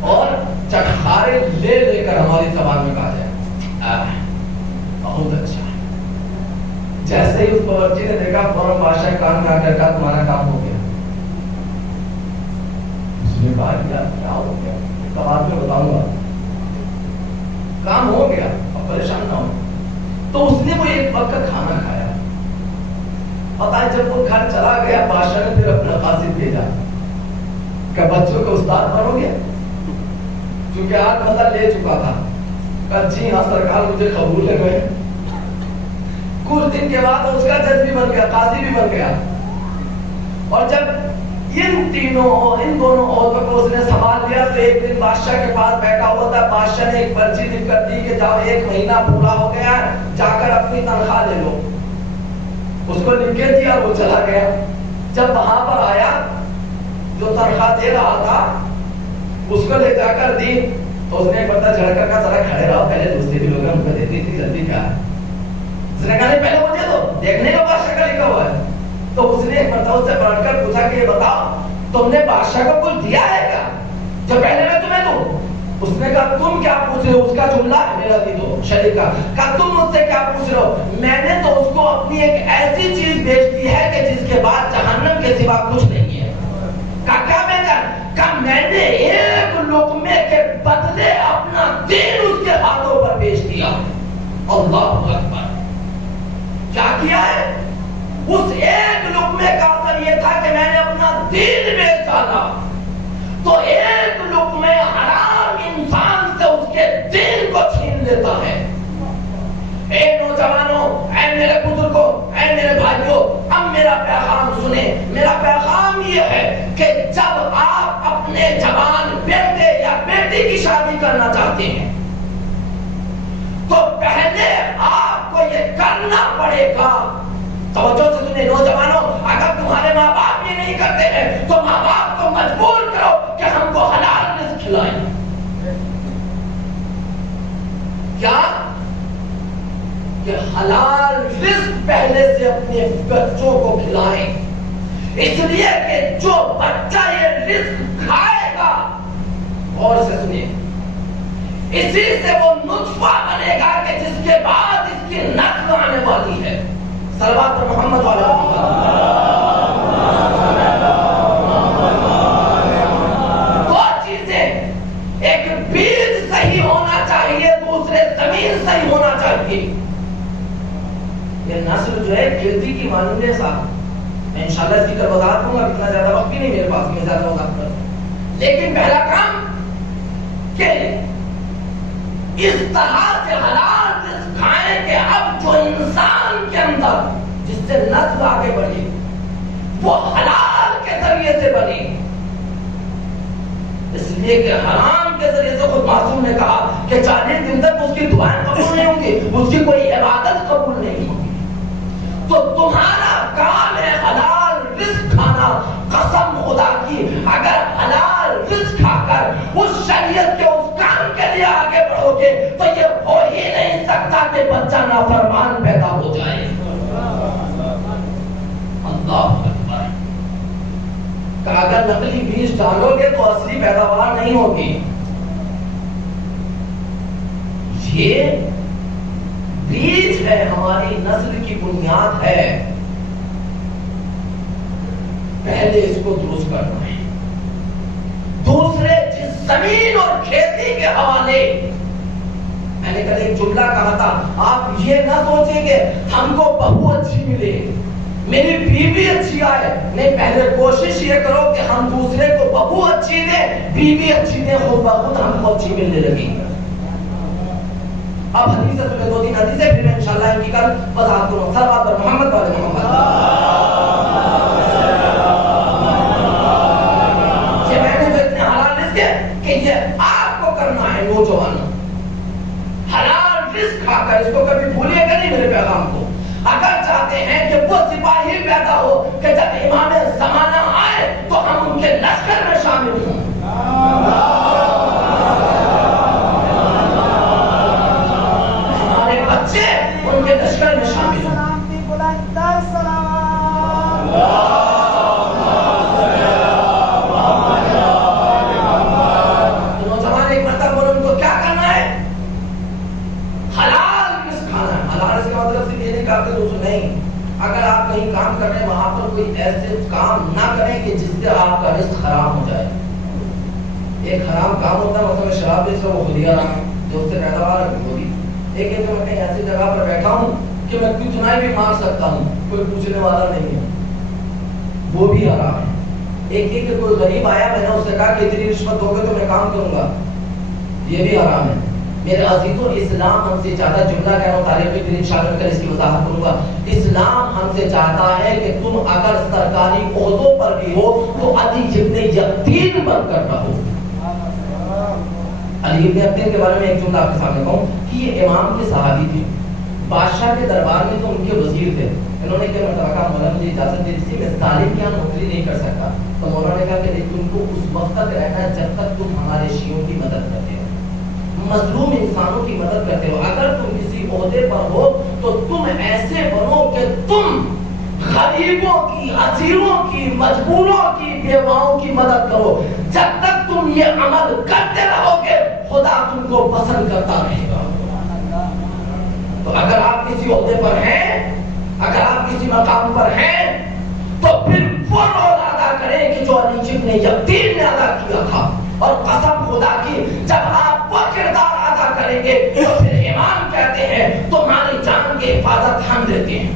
اور چٹخارے لے لے کر ہماری زبان میں کہا جائے بہت اچھا. جیسے ہی اس باورچی نے دیکھا فوراً بادشاہ کام میں آ کر کہا تمہارا کام ہو گیا. اس نے کہا کیا ہو گیا؟ بعد میں بتاؤں گا. کام ہو گیا، اب پریشان نہ ہو. تو اس نے وہ ایک وقت کا کھانا کھایا. پتا ہے جب وہ گھر چلا گیا بادشاہ نے پھر اپنا قاصد بھیجا کہ بچوں کو استاد بنو گے. چونکہ آج مطلب لے چکا تھا، کہا جی ہاں سرکار مجھے قبول ہے گئے. کچھ دن کے بعد اس کا جج بھی بن گیا، قاضی بھی بن گیا. اور جب ان دونوں عورتوں کو اس نے سنبھال لیا تو ایک دن بادشاہ کے پاس بیٹھا ہوا تھا. بادشاہ نے ایک پرچی لکھ کر دی کہ جب 1 مہینہ پورا ہو گیا جا کر اپنی تنخواہ لے لو. اس کو لکھ کے دیا اور وہ چلا گیا. جب وہاں پر آیا جو تنخواہ دے رہا تھا اس کو لے جا کر دی تو اس نے پتہ جھڑ کر کہا ذرا کھڑے رہو، پہلے دوسرے بھی لوگ ہم کو دیتی تھی، جلدی کیا ہے. اس نے کہا نہیں پہلے مجھے دو، دیکھنے کا بادشاہ کا لکھا ہوا ہے. تو اس نے ایک مرتبہ سے پلٹ کر پوچھا کہ یہ بتاؤ تم نے بادشاہ کو کچھ دیا ہے کیا جو پہلے میں تمہیں دوں؟ اس نے کہا تم کیا پوچھ رہے ہو؟ اس کا جملہ ہے میرا بھی تو شریف کا. کہا تم مجھ سے کیا پوچھ رہے ہو؟ میں نے تو اس کو اپنی ایک ایسی چیز بیچ دی ہے کہ جس کے بعد جہنم کے سوا کچھ نہیں ہے. کہا کیا بیچا؟ کہا میں نے ایک لقمے کے بدلے اپنا دین اس کے ہاتھوں پر بیچ دیا. اللہ اکبر. کیا کیا ہے؟ اس ایک لقمے کا اثر یہ تھا کہ میں نے اپنا دین بیچ ڈالا. تو ایک لقمے حرام انسان سے اس کے دین کو چھین لیتا ہے. اے نوجوانوں، اے میرے بزرگوں، اے میرے بھائیوں، اب میرا پیغام سنیں. میرا پیغام یہ ہے کہ جب آپ اپنے جوان بیٹے یا بیٹی کی شادی کرنا چاہتے ہیں تو پہلے آپ کو یہ کرنا پڑے گا. توجہ سے سنیں نوجوانوں، اگر تمہارے ماں باپ یہ نہیں کرتے ہیں تو ماں باپ کو مجبور کرو کہ ہم کو حلال رزق کھلائیں. کیا کہ حلال رزق پہلے سے اپنے بچوں کو کھلائیں، اس لیے کہ جو بچہ یہ رزق کھائے گا، اور سے سنیے، اسی سے وہ نطفہ بنے گا کہ جس کے بعد اس کی نسل آنے والی ہے. صلوات محمد والا. دو چیزیں، ایک بیج صحیح ہونا چاہیے، دوسرے زمین صحیح ہونا چاہیے. یہ نسل جو ہے کھیتی کی مانند ہے صاحب. میں انشاءاللہ اس کی طرف وضاحت کروں گا، اتنا زیادہ وقت بھی نہیں میرے پاس میں زیادہ وضاحت کروں. لیکن پہلا کام کہ اس طرح سے حلال رزق کھائیں کہ اب جو انسان کے اندر جس سے نسل آگے بڑھے وہ حلال کے ذریعے سے بنے. اس لیے کہ حرام کے ذریعے سے خود معصوم نے کہا کہ 40 دن تک اس کی دعائیں قبول نہیں ہوں گی، اس کی کوئی عبادت قبول نہیں ہوگی. تو تمہارا کام ہے حلال رزق کھانا. قسم خدا کی اگر حلال رزق کھا کر اس شریعت کے اس کام کے لیے آگے بڑھو گے تو یہ ہو ہی نہیں سکتا کہ بچہ نافرمان پیدا ہو جائے. اللہ اکبر. کہ اگر نقلی بیج ڈالو گے تو اصلی پیداوار نہیں ہوگی. یہ بیج ہے، ہماری نسل کی بنیاد ہے. پہلے اس کو درست کرنا ہے. دوسرے جس زمین اور کھیتی کے حوالے میں نے کل ایک جملہ کہا تھا، آپ یہ نہ سوچیں کہ ہم کو بہو اچھی ملے، میری بیوی اچھی آئے. نہیں، پہلے کوشش یہ کرو کہ ہم دوسرے کو بہو اچھی دیں، بیوی اچھی دیں، خود بخود ہم کو اچھی ملنے لگی. اب حدیث سنیں، 2-3 حدیثیں پھر میں انشاءاللہ ان کی کل وضاحت کروں. صلوات پر محمد والے محمد. کہ یہ آپ کو کرنا ہے نوجوانوں. حلال رزق کھا کر، اس کو کبھی بھولیے گا نہیں میرے پیغام کو. اگر چاہتے ہیں کہ وہ سپاہی پیدا ہو کہ جب امام زمانہ آئے تو ہم ان کے لشکر میں شامل ہوں. ہمارے بچے ان کے لشکر میں شامل ہوں. نہیں، اگر آپ کہیں کام کر رہے ہیں وہاں پر کوئی ایسے کام نہ کریں کہ جس سے آپ کا رزق حرام ہو جائے. ایک حرام کام ہوتا ہے، مثلا شراب بیچ کر وہ خود ہی حرام ہے، جو اس سے پیداوار ہے وہ بھی. ایک ہے کہ میں کہیں ایسی جگہ پر بیٹھا ہوں کہ میں کوئی چنائی بھی مار سکتا ہوں، کوئی پوچھنے والا نہیں ہے، وہ بھی حرام ہے. ایک کہ کوئی غریب آیا، میں نے اس سے کہا کہ اتنی رشوت دو گے تو میں کام کروں گا. یہ بھی حرام ہے. میرے عزیزوں اسلام ہم سے چاہتا ہے, جملہ کہہ رہا ہوں تاریخ میں پھر انشاءاللہ میں اس کی وضاحت کروں گا. اسلام ہم سے چاہتا ہے کہ تم اگر سرکاری عہدوں پر بھی ہو تو علی ابن یقین بن کر رہو. علی ابن یقین کے بارے میں ایک جملہ آپ کے سامنے کہوں کہ یہ امام کے صحابی تھے, بادشاہ کے دربار میں تو ان کے وزیر تھے. انہوں نے کہ مرتبہ کہا مولانا مجھے اجازت دے دی, میں طالب کی یہاں نوکری نہیں کر سکتا. تو مولانا نے کہا کہ تم کو اس وقت تک رہنا ہے جب تک تم ہمارے شیعوں کی مدد کرتے ہو, مظلوم انسانوں کی مدد کرتے ہو. اگر تم کسی عہدے پر ہو تو تم ایسے بنو کہ تم غریبوں کی, اسیروں کی, مجبوروں کی, بیواؤں کی مدد کرو. جب تک تم یہ عمل کرتے رہو گے خدا تم کو پسند کرتا رہے گا. تو اگر آپ کسی عہدے پر ہیں, اگر آپ کسی مقام پر ہیں تو پھر وہ رول ادا کریں کہ جو علی ابن یقین نے ادا کیا تھا. اور قسم خدا کی جب آپ وہ کردار ادا کریں گے تو پھر امام کہتے ہیں تمہاری جان کی حفاظت ہم دیتے ہیں.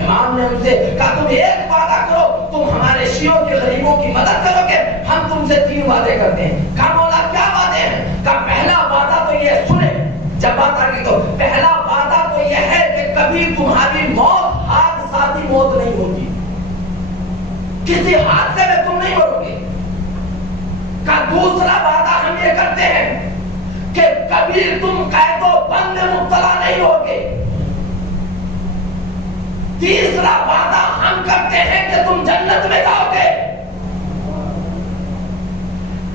امام نے ان سے کہا تم ایک وعدہ کرو, تم ہمارے شیعوں کے غریبوں کی مدد کرو گے, ہم تم سے 3 وعدے کرتے ہیں. کہا مولا کیا وعدے ہیں؟ کہا پہلا وعدہ تو یہ سنے, جب بات آ گئی تو پہلا وعدہ تو یہ ہے کہ کبھی تمہاری موت حادثاتی موت نہیں ہوگی, کسی حادثے میں تم نہیں مرو گے. کا دوسرا وعدہ ہم یہ کرتے ہیں کہ کبھی تم قید و بند میں مبتلا نہیں ہوگے. تیسرا وعدہ ہم کرتے ہیں کہ تم جنت میں جاؤ گے.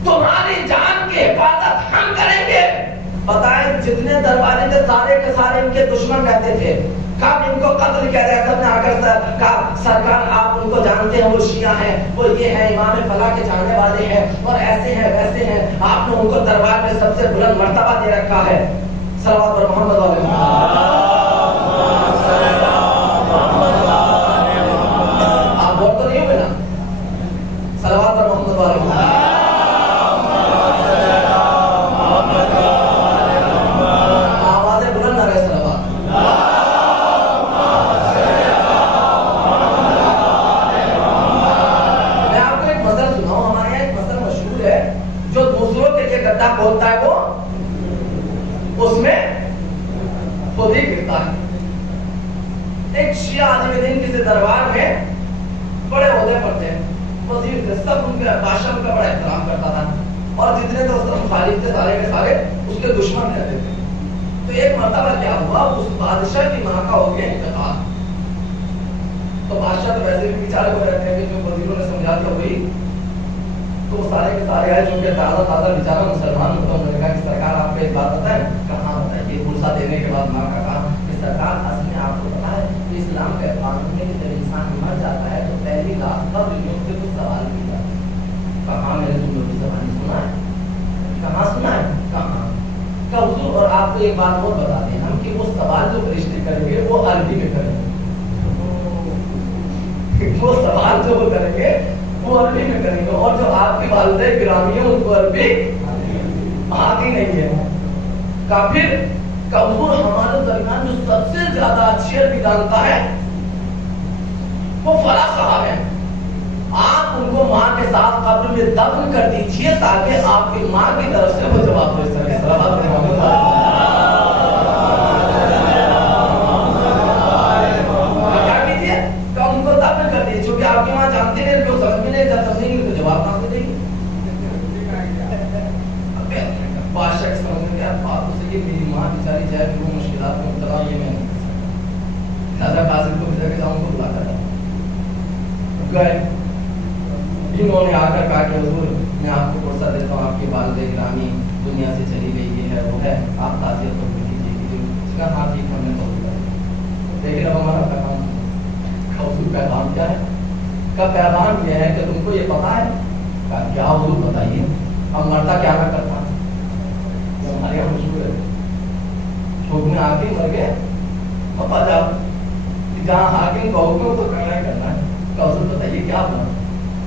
تمہاری جان کی حفاظت ہم کریں گے. بتائیں جتنے درباری تھے سارے کے سارے ان کے دشمن رہتے تھے. کب ان کو قتل کیا جائے, سب نے آ کر کہا سرکار آپ ان کو جانتے ہیں, وہ شیعہ ہیں, وہ یہ ہیں امام فلاں کے جاننے والے ہیں اور ایسے ہیں ویسے ہیں, آپ نے ان کو دربار میں سب سے بلند مرتبہ دے رکھا ہے. صلوات پر محمد علیہ آپ بول تو نہیں ہوئے نا, صلوات پر محمد علیہ آوازیں بلند نہ رہے. صلوات بولتا ہے وہ اس میں خود ہی گرتا ہے. ایک شیعہ عالم دین کسی دربار میں بڑے عہدے پر تھے, وزیر تھے, سب ان کے بادشاہ کا بڑا احترام کرتا تھا اور جتنے تو اس مخالف تھے سارے کے سارے اس کے دشمن رہتے تھے. تو ایک مرتبہ کیا ہوا, اس بادشاہ کی ماں کا ہو گیا انتقال. تو بادشاہ تو ویسے بھی بیچارے کو رہتے ہیں جو وزیروں نے سمجھا دیا وہی, تو وہ سارے کے سارے آئے جو کہ تازہ تازہ بیچارہ مسلمان ہوتا. انہوں نے کہا کہ سرکار آپ کو ایک بات پتہ ہے؟ کہاں بتائیے. پرسہ دینے کے بعد ماں کا کہا کہ سرکار اصل میں آپ کو پتہ ہے کہ اسلام کا قانون ہے کہ جب انسان مر جاتا ہے تو پہلی رات قبر میں اس سے کچھ سوال کیا جاتا ہے. کہاں میں نے تم لوگ کی زبانی سنا ہے, کہاں سنا ہے, کہاں کا حضور. اور آپ کو ایک بات اور بتا دیں ہم کہ وہ سوال جو فرشتے کریں گے وہ عربی میں کریں گے. وہ سوال جو وہ کریں گے وہ عربی میں کریں گے, اور جو آپ کی والدہ گرامی ہیں ان کو عربی آتی نہیں ہے. کافر کا حضور ہمارے درمیان جو سب سے زیادہ اچھی عربی جانتا ہے وہ فلاں صاحب ہیں. آپ ان کو ماں کے ساتھ قبر میں دفن کر دیجئے تاکہ آپ کی ماں کی طرف سے وہ جواب دے سکے. کیا کیجیے کہ ان کو دفن کر دیجیے, چونکہ آپ کی ماں جانتی نہیں کہ وہ سمجھ میں نہیں, جب سمجھیں گے تو جواب کہاں سے دے گی. بادشاہ کے سمجھ میں کیا بات اسے کہ میری ماں بیچاری جائے کہ وہ مشکلات میں مبتلا, یہ میں راجا قاسم کو بھیجا کے جاؤں کو بلا کر گئے. انہوں نے آ کر کہا کہ حضور میں آپ کو پرسہ دیتا ہوں, آپ کی والدہ گرامی دنیا سے چلی گئی, یہ ہے وہ ہے, آپ تعزیت تو کیجیے. اس کا ہاں ٹھیک ہم نے تو لیکن اب ہمارا پیغام, حضور پیغام کیا ہے؟ کا پیغام یہ ہے کہ تم کو یہ پتا ہے. کیا حضور بتائیے, اب مرتا کیا نہ کرتا, ہمارے یہاں مشہور ہے حکم حاکم مر گئے پپا جاؤ, جہاں حاکم کا حکم تو کرنا ہی کرنا ہے. کا حضور بتائیے کیا بنا.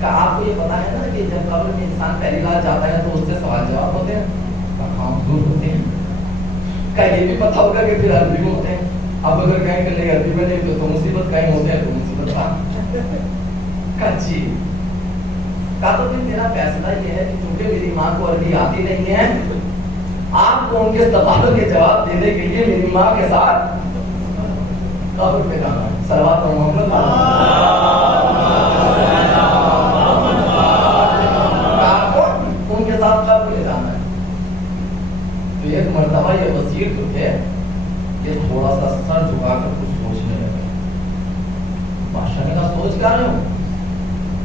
کہ آپ کو یہ پتا ہے نا کہ جب قبر میں انسان پہلی بار جاتا ہے تو اس سے سوال جواب ہوتے ہیں. ہاں حضور ہوتے ہیں. کا یہ بھی پتا ہوگا کہ پھر عربی میں ہوتے ہیں. اب اگر کہیں کہ نہیں عربی میں نہیں تو مصیبت کہیں ہوتے ہیں تو مصیبت کا جی کا تو پھر میرا فیصلہ یہ ہے کہ چونکہ میری ماں کو عربی آتی نہیں ہے, کو ان کے سوالوں کے جواب دینے کے لیے میری ماں کے ساتھ قبر پہ جانا ہے. صلوات محمد ان کے ساتھ قبر پہ جانا ہے. تو ایک مرتبہ یہ وزیر جو تھے یہ تھوڑا سا سر جھکا کر کچھ سوچنے لگے. بادشاہ نے کہا سوچ کیا رہے ہو؟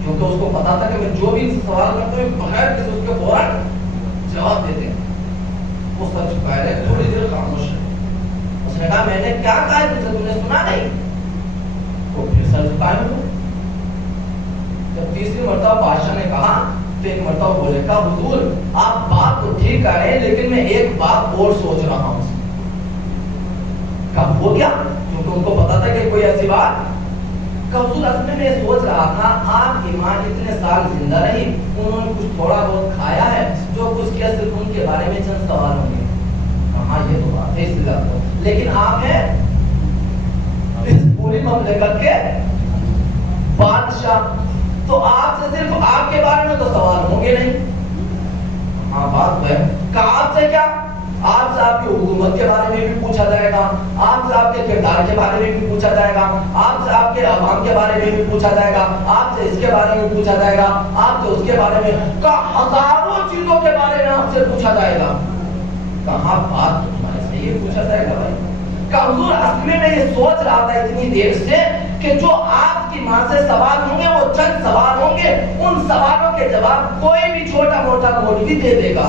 کیونکہ اس کو پتا تھا کہ میں جو بھی سوال کرتا ہوں بغیر کسی اس کے فوراً جواب دیتے ہیں. وہ سر جھکائے رہے, تھوڑی دیر خاموش ہے. اس نے کہا میں نے کیا کہا ہے تجھے, تم نے سنا نہیں؟ وہ پھر سر جھکائے ہوئے. جب تیسری مرتبہ بادشاہ نے کہا تو ایک مرتبہ بولے کہا حضور آپ بات تو ٹھیک کر رہے ہیں لیکن میں ایک بات اور سوچ رہا ہوں. کہا وہ کیا؟ کیونکہ ان کو پتا تھا کہ کوئی ایسی بات. کہا حضور اصل میں یہ سوچ رہا تھا آپ کی ماں اتنے سال زندہ رہی, انہوں نے کچھ تھوڑا بہت کھایا ہے, جو کچھ کیا صرف ان کے بارے میں چند سوال ہوں گے. ہاں یہ تو بات ہے, اس لیے لیکن آپ ہیں اس پوری مملکت کے بادشاہ, تو آپ سے صرف آپ کے بارے میں تو سوال ہوں گے نہیں. ہاں بات ہے. کہا آپ سے کیا؟ آپ سے آپ کی حکومت کے بارے میں بھی پوچھا جائے گا, آپ سے آپ کے کردار کے بارے میں بھی پوچھا جائے گا, آپ سے آپ کے عوام کے بارے میں بھی پوچھا جائے گا, آپ سے اس کے بارے میں پوچھا جائے گا, آپ سے اس کے بارے میں, ہزاروں چیزوں کے بارے میں آپ سے پوچھا جائے گا. کہاں بات تو تمہارے سے یہ پوچھا جائے گا بھائی. کہ حضور اصل میں یہ سوچ رہا تھا اتنی دیر سے کہ جو آپ کی ماں سے سوال ہوں گے وہ چند سوال ہوں گے, ان سوالوں کے جواب کوئی بھی چھوٹا موٹا مولوی دے دے گا.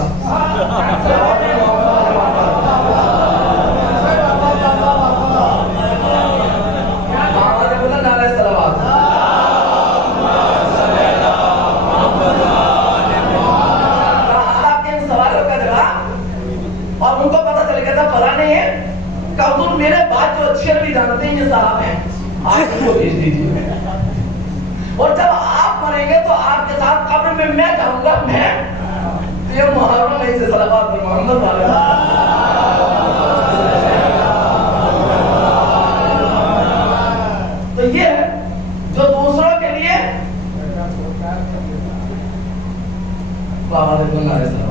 اور ان کو پتا چل گیا تھا پتا نہیں ہے کہ حضور میرے بات جو اچھی عربی جانتے ہیں یہ صاحب ہیں, آپ ان کو بھیج دیجیے. اور جب آپ مریں گے تو آپ کے ساتھ قبر میں میں جاؤں گا. میں یہ محرم نہیں سے صلوات محمد والے. تو یہ ہے جو دوسروں کے لیے بابا علیہ السلام.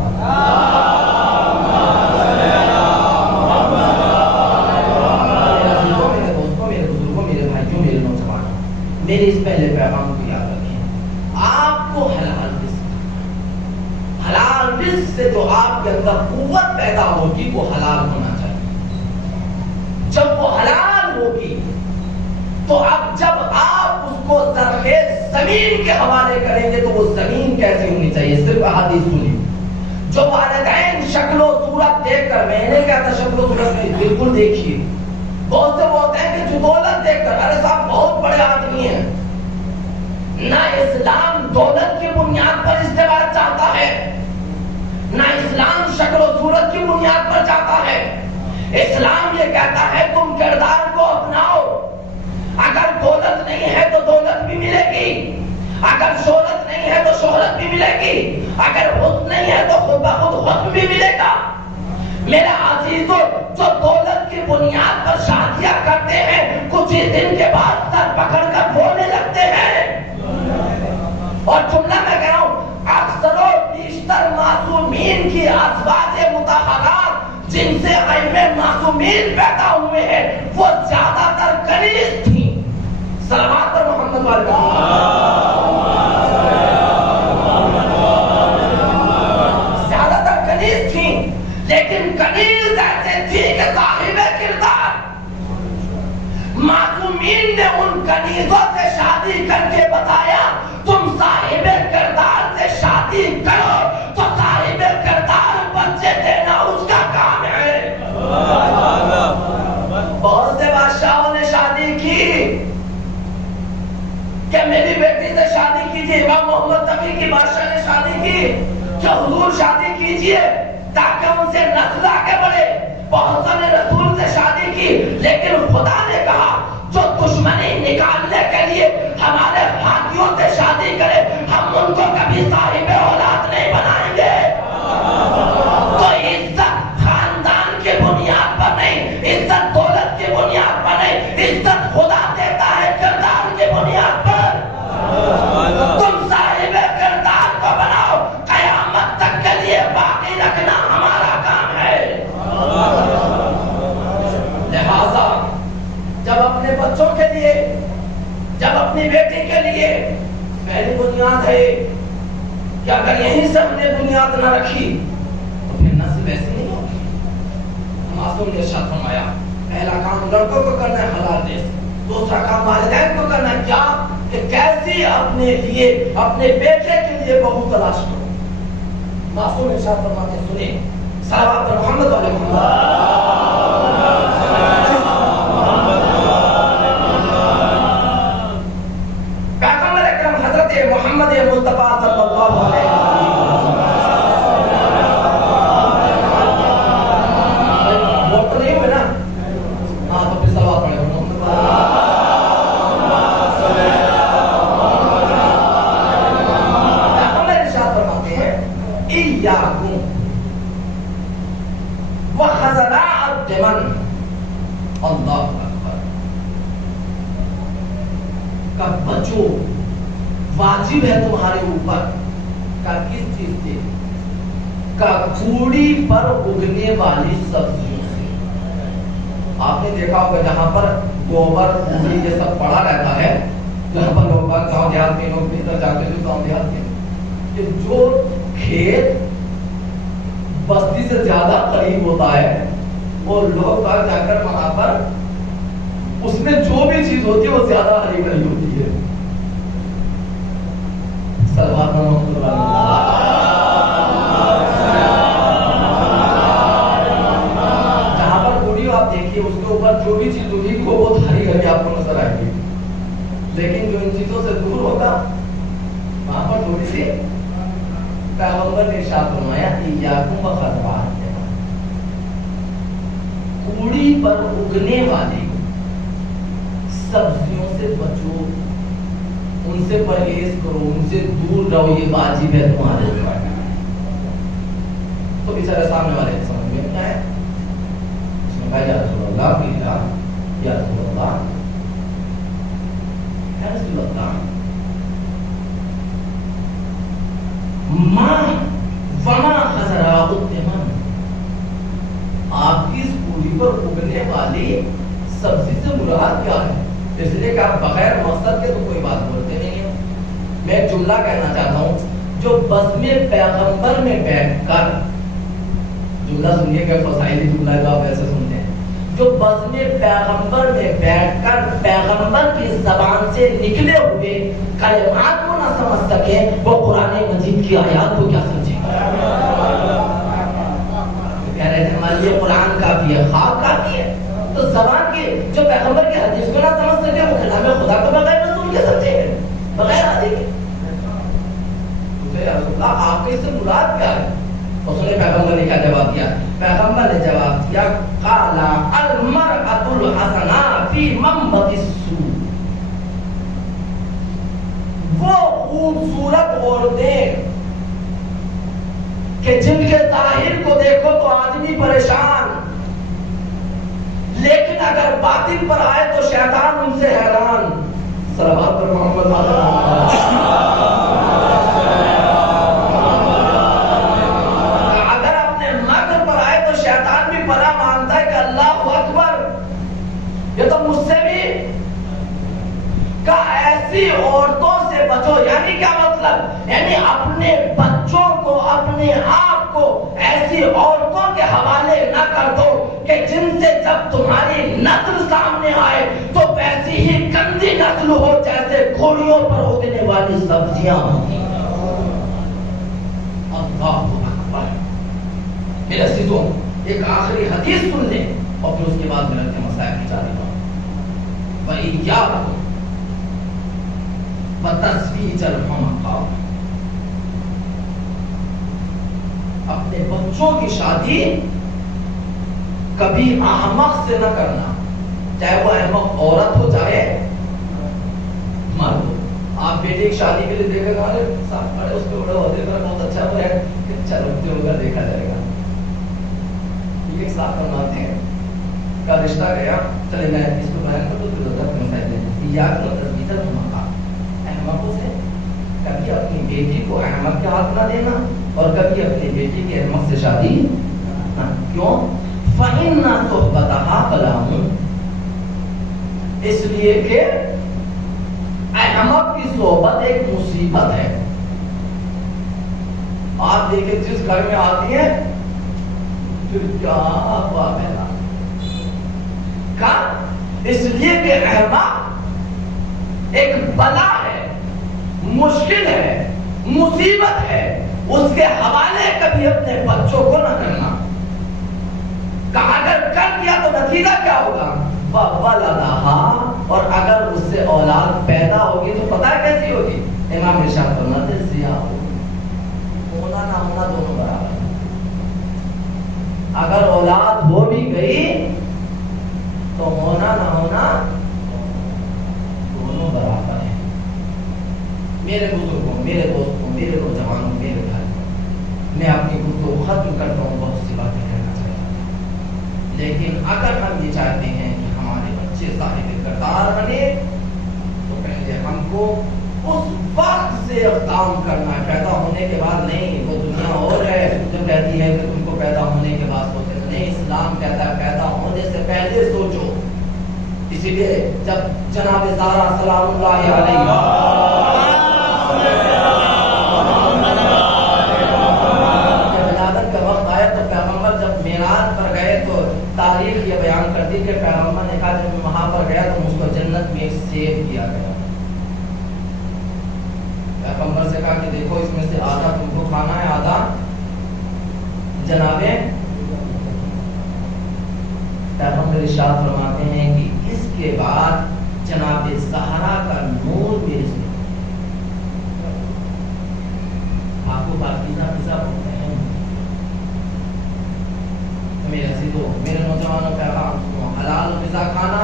میرے اس پہلے پیغام کو یاد رکھیں, آپ کو حلال رزق سے جو آپ کے اندر قوت پیدا ہوگی وہ حلال ہونا چاہیے. جب وہ حلال ہوگی تو اب جب آپ اس کو زرخیز زمین کے حوالے کریں گے تو وہ زمین کیسی ہونی چاہیے. صرف احادیث سنی, جو والدین شکل و صورت دیکھ کر, میں نے کہتا شکل و صورت میں بالکل دیکھیے, بہت سے وہ ہوتے ہیں کہ جو دولت دیکھ کر ارے صاحب بہت بڑے آدمی ہیں. نہ اسلام دولت کی بنیاد پر ازدواج چاہتا ہے, نہ اسلام شکل و صورت کی بنیاد پر چاہتا ہے. اسلام یہ کہتا ہے تم کردار کو اپناؤ. اگر دولت نہیں ہے تو دولت بھی ملے گی, اگر شہرت نہیں ہے تو شہرت بھی ملے گی, اگر حسن نہیں ہے تو خود بخود حسن بھی ملے گا. میرا عزیزو, جو دولت کی بنیاد پر شادیاں کرتے ہیں کچھ ہی دن کے بعد سر پکڑ کر رونے لگتے ہیں. اور جملہ میں کہہ رہا ہوں, اکثر و بیشتر معصومین کی ازواج مطہرات جن سے غیب معصومین پیدا ہوئے ہیں وہ زیادہ تر کنیز تھیں. صلوات پر محمد والے زیادہ تر کنیز تھیں, لیکن کنیز ایسے تھی کہ صاحب کردار. معصومین نے ان کنیزوں سے شادی کر کے بتایا تم صاحب کردار سے شادی کرو تو صاحب کردار بچے دینا اس کا کام ہے. بہت سے بادشاہوں نے شادی کی کہ میری بیٹی سے شادی کیجیے. امام محمد تقی کی بادشاہ نے شادی کی کہ حضور شادی کیجیے تاکہ ان سے نسل آگے بڑھے. بہت سے نے رسول سے شادی کی, لیکن خدا نے کہا جو دشمنی نکالنے کے لیے ہمارے بھائیوں سے شادی کرے ہم ان کو کبھی صاحب اولاد نہیں بنائیں گے. تو عزت خاندان کی بنیاد پر نہیں, عزت دولت کی بنیاد پر نہیں, عزت خدا دیتا ہے کردار کی بنیاد پر. تم صاحب کردار کو بناؤ, قیامت تک کے لیے باقی رکھنا ہمارا کام ہے. جب اپنے بچوں کے لیے، جب اپنی بیٹی کے لیے پہلی بنیاد ہے کہ اگر یہیں سے ہم نے بنیاد نہ رکھی تو پھر نسل ویسی نہیں ہوگی۔ معصوم نے ارشاد فرمایا پہلا کام لڑکوں کو کرنا ہے حلال رزق، دوسرا کام والدین کو کرنا ہے کیا کہ کیسے اپنے لیے، اپنے بیٹے کے لیے بہو تلاش کرو۔ معصوم ارشاد فرماتے ہیں سنیں صلوات محمد علیہ پیغمبر اکرم حضرت محمد مصطفیٰ صلی اللہ علیہ وسلم وقت نہیں ہوئے نا، ہاں تو پھر صلوات پڑھے محمد پیغمبر ارشاد فرماتے ہیں ایاکم وخزراء الدمن، اللہ اکبر، کا بچو، واجب ہے تمہارے اوپر کا کس چیز سے؟ کا کوڑی پر اگنے والی سبزیوں سے۔ آپ نے دیکھا ہوگا جہاں پر گوبر کوڑی یہ سب پڑا رہتا ہے، جہاں پر لوگ گاؤں دیہات میں لوگ بھیتر جاتے ہیں گاؤں دیہات میں، کہ جو کھیت بستی سے زیادہ قریب ہوتا ہے وہ لوگ جا کر وہاں پر اس میں جو بھی چیز ہوتی ہے وہ زیادہ ہری بھری ہوتی ہے۔ صلوات محمد جہاں پر کوڑی آپ دیکھیے اس کے اوپر جو بھی چیز ہوگی وہ بہت ہری ہری آپ کو نظر آئے گی، لیکن جو ان چیزوں سے دور ہوگا وہاں پر تھوڑی سی پیغمبر نے ارشاد فرمایا ایاکم وخزراء الدمن، کوڑی پر اگنے والی سبزیوں سے بچو، ان سے پرہیز کرو، ان سے دور رہو، یہ واجب ہے تمہارے اوپر۔ تو بیچارے سامنے والے کے سمجھ میں کیا ہے؟ اس نے کہا یا رسول اللہ، یا رسول اللہ، یا رسول اللہ، ماں وما خزراء الدمن، آپ کی اس کوڑی پر اگنے والی سبزی سے مراد کیا ہے؟ اس لیے کہ آپ بغیر مقصد کے تو کوئی بات بولتے نہیں ہیں۔ میں ایک جملہ کہنا چاہتا ہوں، جو بزم پیغمبر میں بیٹھ کر، جملہ سنیے کہ فصاحتی جملہ ہے جو آپ ایسے سنتے ہیں، جو بزم پیغمبر میں بیٹھ کر پیغمبر کی زبان سے نکلے ہوئے کلمات کو نہ سمجھ سکے وہ قرآن مجید کی آیات کو کیا سمجھے گا؟ کہہ رہے تھے ہمارے لیے قرآن کافی ہے، خواب کافی ہے، تو زبان کی جو پیغمبر کی حدیث کو نہ سمجھ سکے وہ کلام خدا کو بغیر رسول کے سمجھے گا، بغیر حدیث کے۔ یا رسول اللہ آپ کے اس سے مراد کیا ہے؟ اس نے پیغمبر نے کیا جواب دیا؟ پیغمبر نے جواب دیا قال المرأة الحسناء فی منبت السوء، وہ خوبصورت عورتیں کہ جن کے ظاہر کو دیکھو تو آدمی پریشان، لیکن اگر باطن پر آئے تو شیطان ان سے حیران۔ صلوات پر محمد اگر اپنے مرد پر آئے تو شیطان بھی پناہ مانگتا ہے کہ اللہ اکبر، یہ تو مجھ سے بھی کہ ایسی عورتوں سے بچو۔ یعنی کیا مطلب؟ یعنی اپنے بچوں کو، اپنے آپ کو ایسی عورتوں کے حوالے نہ کر دو کہ جن سے جب تمہاری نسل سامنے آئے تو ویسی ہی گندی نسل ہو جیسے گھوڑیوں پر اگنے والی سبزیاں ہوتی ہیں۔ اللہ اکبر۔ میرے عزیزوں ایک آخری حدیث سن لیں اور پھر اس کے بعد میرے مسائل کی جاری بات۔ وَإِيَّاكُمْ وَتَزْوِيجَ الْحُمَقَاءِ، اپنے بچوں کی شادی کبھی احمق سے نہ کرنا، چاہے وہ احمق عورت ہو چاہے مرد ہو۔ آپ بیٹے کی شادی کے لیے دیکھے گا صاحب بڑے اس کے بڑے ہوتے پر بہت اچھا وہ ہے کہ چلو جو ہوگا دیکھا جائے گا، یہ صاحب فرماتے ہیں کا رشتہ گیا، چلے میں اس کو بیان کر تو ضرورت میں فائدے یا تو تزویج الحمقاء، احمقوں سے کبھی اپنی بیٹی کو احمق کے ہاتھ نہ دینا اور کبھی اپنی بیٹی کے احمق سے شادی نہ۔ کیوں؟ فَإِنَّ صُحْبَتَهَا كَلَامٌ، اس لیے کہ احمق کی صحبت ایک مصیبت ہے. آپ دیکھیں جس گھر میں آتی ہے پھر کیا بابا کا، اس لیے کہ احمق ایک بلا ہے، مشکل ہے، مصیبت ہے. اس کے حوالے کبھی اپنے بچوں کو نہ کرنا. کہا اگر کر دیا تو نتیجہ کیا ہوگا؟ اور اگر اس سے اولاد پیدا ہوگی تو پتہ کیسی ہوگی؟ امام ارشاد فرماتے ہیں ضیاء ہوگی. ہونا نہ ہونا دونوں برابر ہے. اگر اولاد ہو بھی گئی تو ہونا نہ ہونا دونوں برابر ہے. میرے بزرگوں، میرے دوستوں، میرے نوجوانوں، میرے بھائی، میں اپنی گفتگو ختم کرتا ہوں. بہت سی باتیں کہنا چاہتا ہوں، لیکن اگر ہم یہ چاہتے ہیں کہ ہمارے بچے صاحب کردار بنے تو پہلے ہم کو اس وقت سے کام کرنا ہے. پیدا ہونے کے بعد نہیں. وہ دنیا اور ہے جو کہتی ہے کہ تم کو پیدا ہونے کے بعد سوچے نہیں. اسلام کہتا ہے پیدا ہونے سے پہلے سوچو. اسی لیے جب جناب زہرا سلام اللہ علیہ ولادت کا وقت آیا تو پیغمبر جب معراج پر گئے تو تاریخ یہ بیان کرتی کہ پیغمبر نے کہا جب میں وہاں پر گیا تو مجھ کو جنت میں ایک سیب دیا گیا. پیغمبر سے کہا کہ دیکھو اس میں سے آدھا تم کو کھانا ہے، آدھا جناب. پیغمبر ارشاد فرماتے ہیں کہ اس کے بعد جناب زہرا کا نور میرے سے آپ کو پاکیزہ فضا بولتے ہیں. میرے عزیزو، میرے نوجوانوں، پیغام سنو. حلال و فضا کھانا،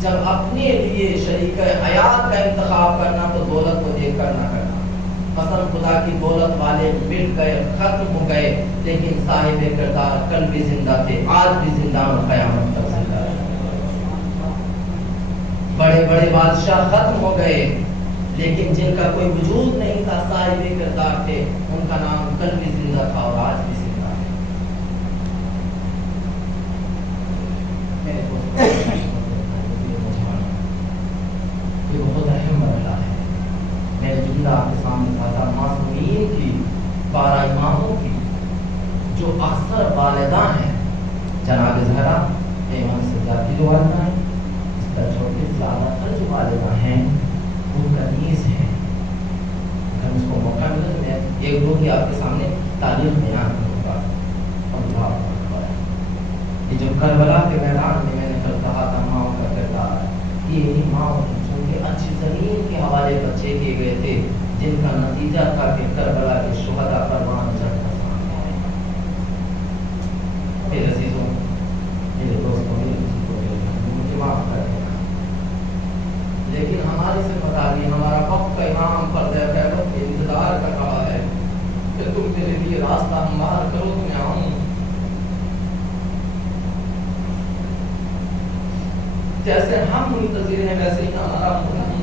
جب اپنے لیے شریک حیات کا انتخاب کرنا تو دولت کو دیکھ کر نہ کرنا. قسم خدا کی دولت والے مٹ گئے، ختم ہو گئے، لیکن صاحب کردار کل بھی زندہ تھے، آج بھی زندہ اور قیامت تک زندہ ہے. بڑے بڑے بادشاہ ختم ہو گئے، لیکن جن کا کوئی وجود نہیں تھا صاحب کردار تھے، ان کا نام کل بھی زندہ تھا اور آج بھی زندہ ہے. یہ بہت اہم مرحلہ ہے. میں نے جملہ آپ کے سامنے کہا تھا معصومین کی، 12 اماموں کی جو اکثر والدہ ہیں. جناب زہرا ایمان سے ذاتی جو والدہ ہیں، اس کا چھوٹے زیادہ تر جو والدہ ہیں وہ کنیز ہیں. اگر اس کو موقع ملے تو میں ایک دو کی آپ کے سامنے تاریخ بیان کروں گا. اللہ اکبر. یہ جو کربلا کے میدان میں نے کل کہا تھا ماں کا کردار، یہ ماں کے اچھی زمین کے حوالے بچے کیے گئے تھے، جن کا نتیجہ تھا کہ کربلا کے شہداء پروان چڑھ کر سامنے آئے. میرے عزیزوں، میرے دوستوں، میرے بزرگوں، مجھے معاف کر دینا، لیکن ہماری ذمہ داری، ہمارا وقت کا امام فرض خیرت کے انتظار کر رہا ہے کہ تم میرے لیے راستہ ہموار کرو تو میں آؤں. جیسے ہم منتظر ہیں ویسے ہی ہمارا منتظر.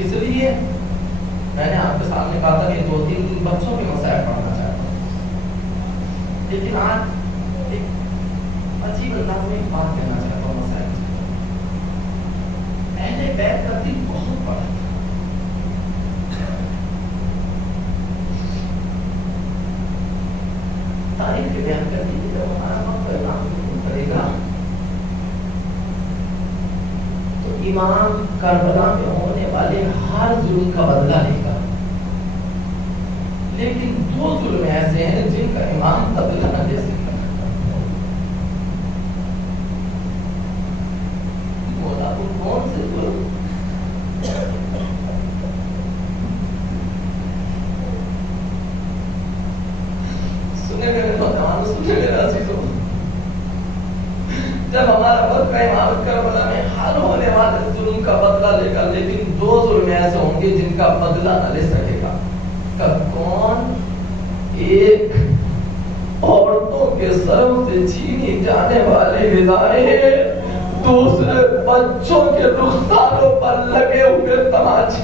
اس لیے میں نے آپ کے سامنے کہا تھا کہ 2-3 بچوں کے مسائل پڑھنا چاہتا ہوں، لیکن آج ایک عجیب انداز میں ایک بات کہنا چاہتا ہوں. مسائل اہل بیت کا دل بہت بڑا تھا. تاریخ کے بیان کر دیجیے جب ہمارا وقت اعلان کرے گا تو امام کربلا میں ہونے والے ہر ظلم کا بدلہ لے گا. لیکن 2 ظلم ایسے ہیں جن کا امام بدلہ نہ دے سکتا. بولا تو کون سے ظلم؟ سنے میرے نوجوانوں، سنے میرے عزیزوں، جب ہمارا وقت امام کربلا میں حل ہونے والے ظلم کا بدلہ لے گا، لیکن 2 ظلم ایسے ہوں گے جن کا بدلہ نہ لے سکے گا. کون؟ ایک عورتوں کے سروں سے چھینی جانے والی غذائیں، دوسرے بچوں کے رخساروں پر لگے ہوئے تماچے.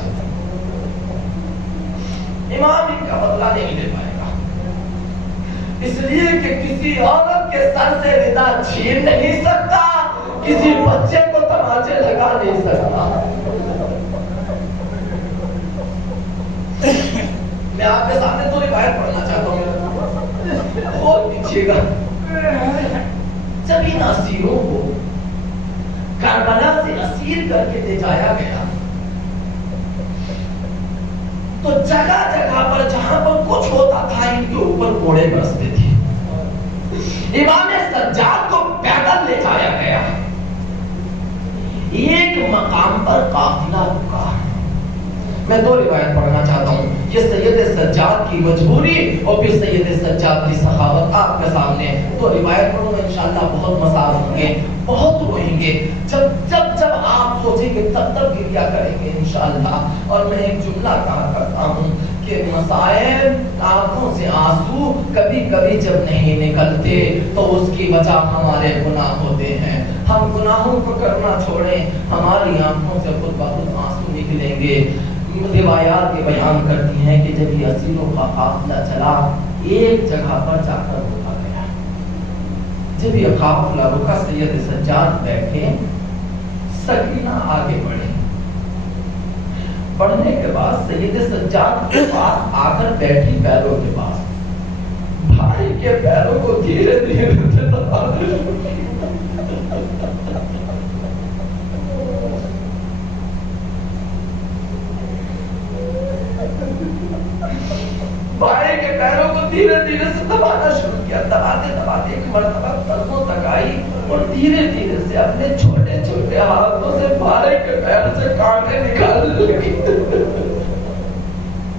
امام ان کا بدلہ نہیں لے پائے گا، اس لیے کہ کسی عورت کے سر سے رضا چھین نہیں سکتا، کسی بچے کو تماچے لگا نہیں سکتا. میں آپ کے سامنے تو روایت پڑھنا چاہتا ہوں، اور پیچھے گا. جب ان اسیروں کو کربلا سے اسیر کر کے لے جایا گیا تو جگہ جگہ پر جہاں پر کچھ ہوتا تھا ان کے اوپر کوڑے برستے تھے. امام سجاد کو پیدل لے جایا گیا. ایک مقام پر قافلہ رکا. میں دو روایت پڑھنا چاہتا ہوں، یہ سید سجاد کی مجبوری اور پھر سید سجاد کی سخاوت. آپ کے سامنے دو روایت پڑھوں گا، انشاءاللہ بہت مسائل ہوں گے، بہت روئیں گے. جب آپ سوچیں گے تب گریا کریں گے انشاءاللہ. اور میں ایک جملہ کہا کرتا ہوں کہ مسائل آنکھوں سے آنسو کبھی کبھی جب نہیں نکلتے تو اس کی وجہ ہمارے گناہ ہوتے ہیں. ہم گناہوں کو کرنا چھوڑیں، ہماری آنکھوں سے خود بخود آنسو نکلیں گے. روایات یہ بیان کرتی ہیں کہ جب یہ اسیروں کا قافلہ چلا ایک جگہ پر جا کر رکا گیا. جب یہ قافلہ رکا سید سجاد بیٹھے، سکینہ آگے بڑھے. پڑھنے کے بعد سید سجاد کے پاس آ کر بیٹھی پیروں کے پاس. بھائی کے پیروں کو دھیرے دھیرے بھائی کے پیروں کو دھیرے دھیرے سے دبانا شروع کیا. دباتے ایک مرتبہ قدموں تک آئی اور دھیرے دھیرے سے اپنے چھوٹے چھوٹے ہاتھوں سے بھائی کے پیر سے کانٹے نکالنے لگی.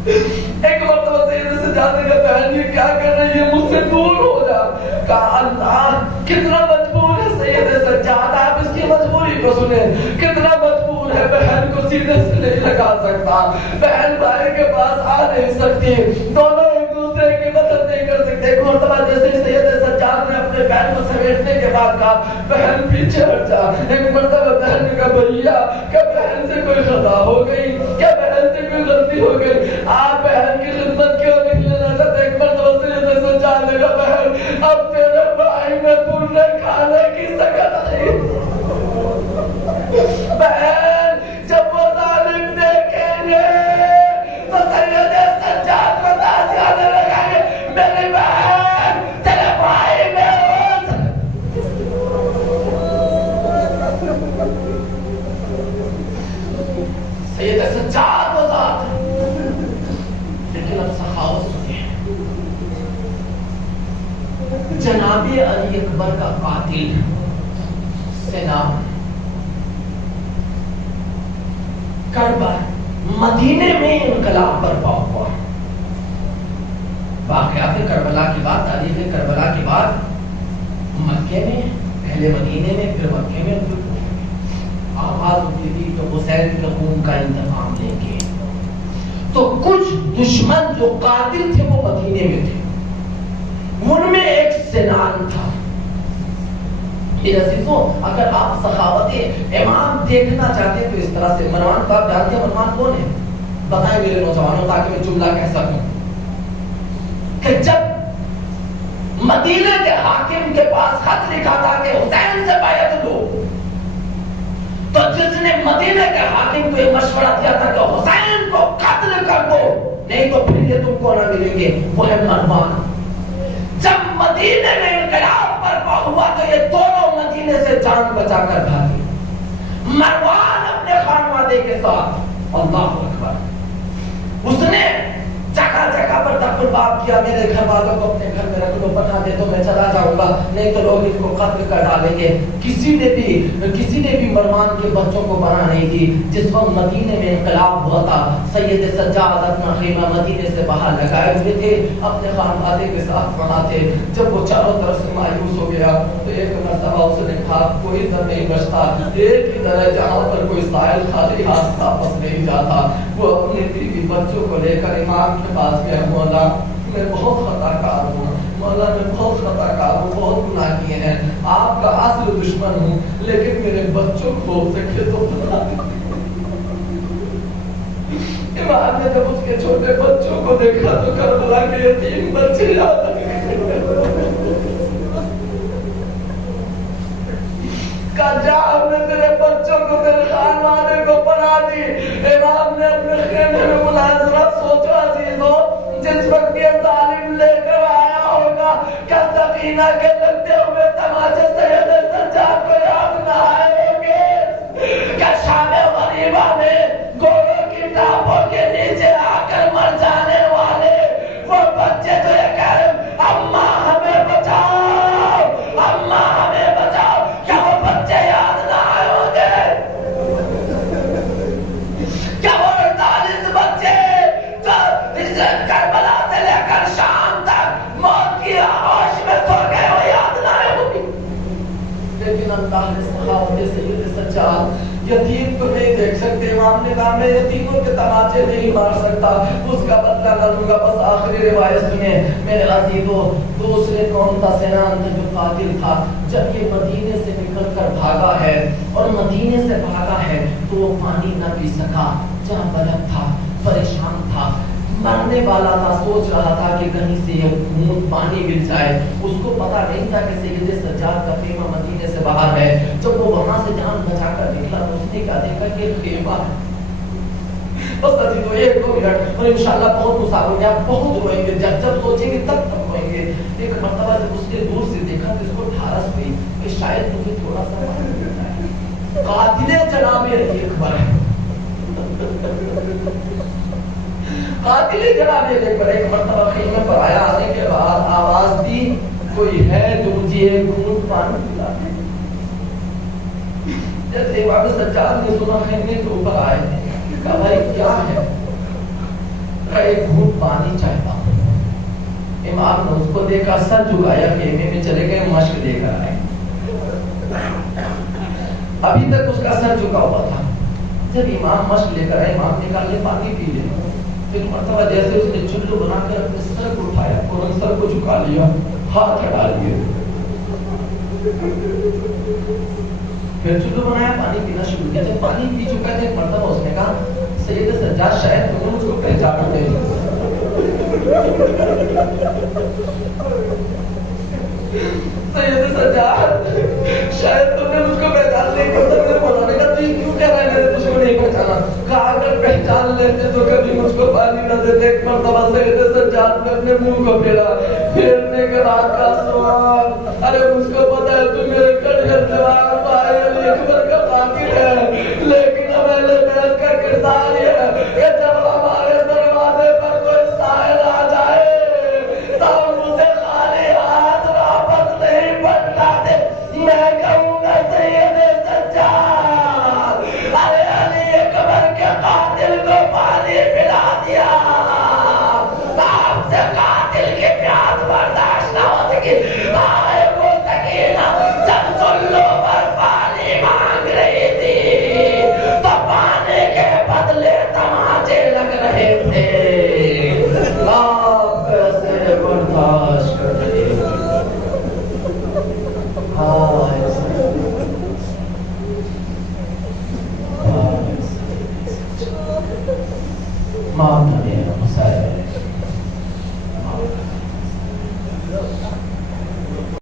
ایک مرتبہ سے ادھر سے جاتے کا بہن یہ کیا کر رہی ہے، مجھ سے دور ہو جا. کہا اللہ کتنا مجبور ہے سید سجاد، آپ اس کی مجبوری کو سنیں. کتنا مجبور ہے، بہن کو سیدھے سے نہیں لگا سکتا، بہن بھائی کے پاس آ نہیں سکتی، دونوں ایک دوسرے کی مدد نہیں کر سکتے. ایک مرتبہ جیسے سید سجاد نے اپنے بہن کو سمیٹنے کے بعد کہا بہن پیچھے ہٹ جا. ایک مرتبہ بہن نے کہا بھیا کیا بہن سے کوئی خطا ہو گئی، کیا بہن سے کوئی غلطی ہو گئی، آپ بہن کی خدمت کیوں نہیں لینا چاہتے. ایک مرتبہ سید سجاد نے کہا بہن اب تیرے بھائی میں پورے کھانے کی سکت نہیں. بہن جب وہ ظالم دیکھیں گے تو سید سجاد کو تازیانے لگائیں گے، میری بہن تیرے بھائی میں سید سجاد وہ ذات ہے. لیکن اب سخاوت سنیں، جناب علی اکبر کا قاتل سنا کربلا مدینے میں انقلاب برپا ہوا. واقعات کربلا کی بات، تاریخ کربلا کی بات مکے میں، پہلے مدینے میں پھر مکے میں آواز ہوتی تھی کہ حسین کے خون کا انتقام لیں گے. تو کچھ دشمن جو قاتل تھے وہ مدینے میں تھے. ان میں ایک سنان تھا. میرے عزیزوں اگر آپ سخاوت امام دیکھنا چاہتے ہیں تو اس طرح سے، مروان کو آپ جانتے ہیں مروان کون ہے؟ بتائیں میرے نوجوانوں تاکہ میں جملہ کہہ سکوں. کہ جب مدینے کے حاکم کے پاس خط لکھا تھا کہ حسین سے بیعت لو، تو جس نے مدینے کے حاکم کو یہ مشورہ دیا تھا کہ حسین کو قتل کر دو نہیں تو پھر یہ تم کو نہ ملیں گے، وہ ہے مروان. جب مدینے میں انقلاب برپا ہوا تو یہ دونوں مدینے سے جان بچا کر بھاگے. مروان اپنے خانوادے کے ساتھ، اللہ اکبر، اس نے جگہ جگہ پر دخل باب کیا، میرے گھر والوں کو اپنے گھر میں رکھ لو، پناہ دے دو، میں چلا جاؤں گا نہیں تو لوگ ان کو قتل کر ڈالیں گے. کسی نے بھی مروان کے بچوں کو پناہ نہیں دی. جس وقت مدینے میں انقلاب ہوا تھا سید سجاد اپنا خیمہ مدینے سے باہر لگائے ہوئے تھے، اپنے خانوادے کے ساتھ وہاں تھے. جب وہ چاروں طرف سے مایوس ہو گیا تو ایک مرتبہ اس نے کہا کوئی در نہیں بچتا، ایک ہی در ہے جہاں پر کوئی سائل خالی ہاتھ واپس نہیں جاتا. وہ اپنے بیوی بچوں کو لے کر امام کے پاس گیا. مولا میں بہت خطا کار ہوں، مولا میں بہت خطا کار ہوں، بہت گناہ کیے ہیں، آپ کا اصل دشمن ہوں، لیکن میرے بچوں کو سے تو امام نے جب اس کے چھوٹے بچوں کو دیکھا تو کربلا کے یتیم بچے یاد آ گئے. کہا جا ہم نے تیرے بچوں کو تیرے خانوانے کو پڑھا دی. امام نے اپنے خیمے میں بلایا. ذرا سوچو عزیزو جس وقت یہ ظالم لے کر آیا ہوگا کیا سکینہ کے لگتے ہوئے تماچے سید سجاد کو یاد نہ آئے ہوں گے؟ کیا شام غریبہ میں گھوڑوں کی ٹاپوں کے نیچے آ کر مر جانے والے وہ بچے جو یہ کہہ رہے اماں ہمیں بچاؤ اماں ہمیں بچاؤ، کیا وہ بچے یاد نہ آئے ہوں گے؟ کیا وہ 48 بچے جو کربلا سے لے کر شام تک موت کی آغوش میں سو گئے وہ یاد نہ آئے ہوں گے؟ لیکن اللہ نے سخاوت سید سجاد یتیم کو نہیں دیکھ سکتے. امام نے کہا میں یتیموں کے تماچے نہیں مار سکتا، اس کا بدلہ نہ لوں گا. بس آخری روایت سنیں میرے عزیزو. دوسرے قوم کا سینان جو قاتل تھا جب یہ مدینے سے نکل کر بھاگا ہے اور مدینے سے بھاگا ہے تو وہ پانی نہ پی سکا. جہاں بلد تھا، پریشان تھا، مرنے والا تھا، سوچ رہا تھا کہ کہیں سے یہ خون پانی مل جائے. اس کو پتا نہیں تھا کہ سید سجاد کا خیمہ مدینے سے باہر ہے. جب وہ وہاں سے جان بچا کر نکلا تو اس نے کہا دیکھا کہ خیمہ ہے. بس عزیزو 1-2 منٹ اور انشاءاللہ بہت مسافر ہیں، آپ بہت روئیں گے. جب جب سوچیں گے تب تک روئیں گے. ایک مرتبہ جب اس نے دور سے دیکھا تو اس کو ٹھارس ہوئی کہ شاید مجھے تھوڑا سا پانی مل جائے. قاتل جناب اکبر ہے، قاتل جناب اکبر. ایک مرتبہ خیمے پر آیا، آنے کے بعد آواز دی کوئی ہے جو مجھے ایک گھونٹ پانی پلا دے. جیسے امام سجاد نے سنا خیمے کے اوپر آئے، کہا بھائی کیا ہے؟ کہا ایک گھونٹ پانی چاہتا ہوں. امام نے اس کو دیکھا، سر جھکایا، خیمے میں چلے گئے، مشق دے کر آئے. ابھی تک اس کا سر جھکا ہوا تھا. جب امام مشق لے کر آئے، امام نے کہا یہ پانی پی لے. پھر مرتبہ جیسے اس نے چلو بنا کر اپنے سر کو اٹھایا، فوراً سر کو جھکا لیا، ہاتھ ہٹا لیے. پھر چلو بنایا، پانی پینا شروع کیا. جب پانی پی چکا تھا ایک مرتبہ اس نے کہا سید سجاد شاید تم نے مجھ کو پہچانتے ہیں. سید سجاد شاید تم نے مجھ کو پہچان نہیں کرتا. میرے مولانا کہا تو یہ کیوں کہہ رہا ہے میں نے تجھ کو نہیں پہچانا؟ کہا اگر پہچان لیتے تو کبھی مجھ کو پانی نہ دیتے. ایک مرتبہ سید سجاد نے اپنے منہ کو پھیرا، پھیرنے کے بعد کا سوال ارے مجھ کو پتا ہے تم میرے کڑیے دیوار پائے علی اکبر کا قاتل ہے، لیکن اب اہل بیت کا کردار یہ ہے کہ جب ہمارے دروازے پر کوئی سائل آ جائے تو مجھے خالی ہاتھ واپس نہیں پلٹاتے. میں کہوں گا سید سجاد ارے علی اکبر کے قاتل کو پانی پلا دیا. آپ سے قاتل کی پیاس برداشت نہ ہو سکی. آئے وہ سکینہ جب چلو پر پانی مانگ رہی تھی تو پانی کے بدلے تماچے لگ رہے تھے. آپ کیسے برداشت کر رہے ہیں؟ معاف کرے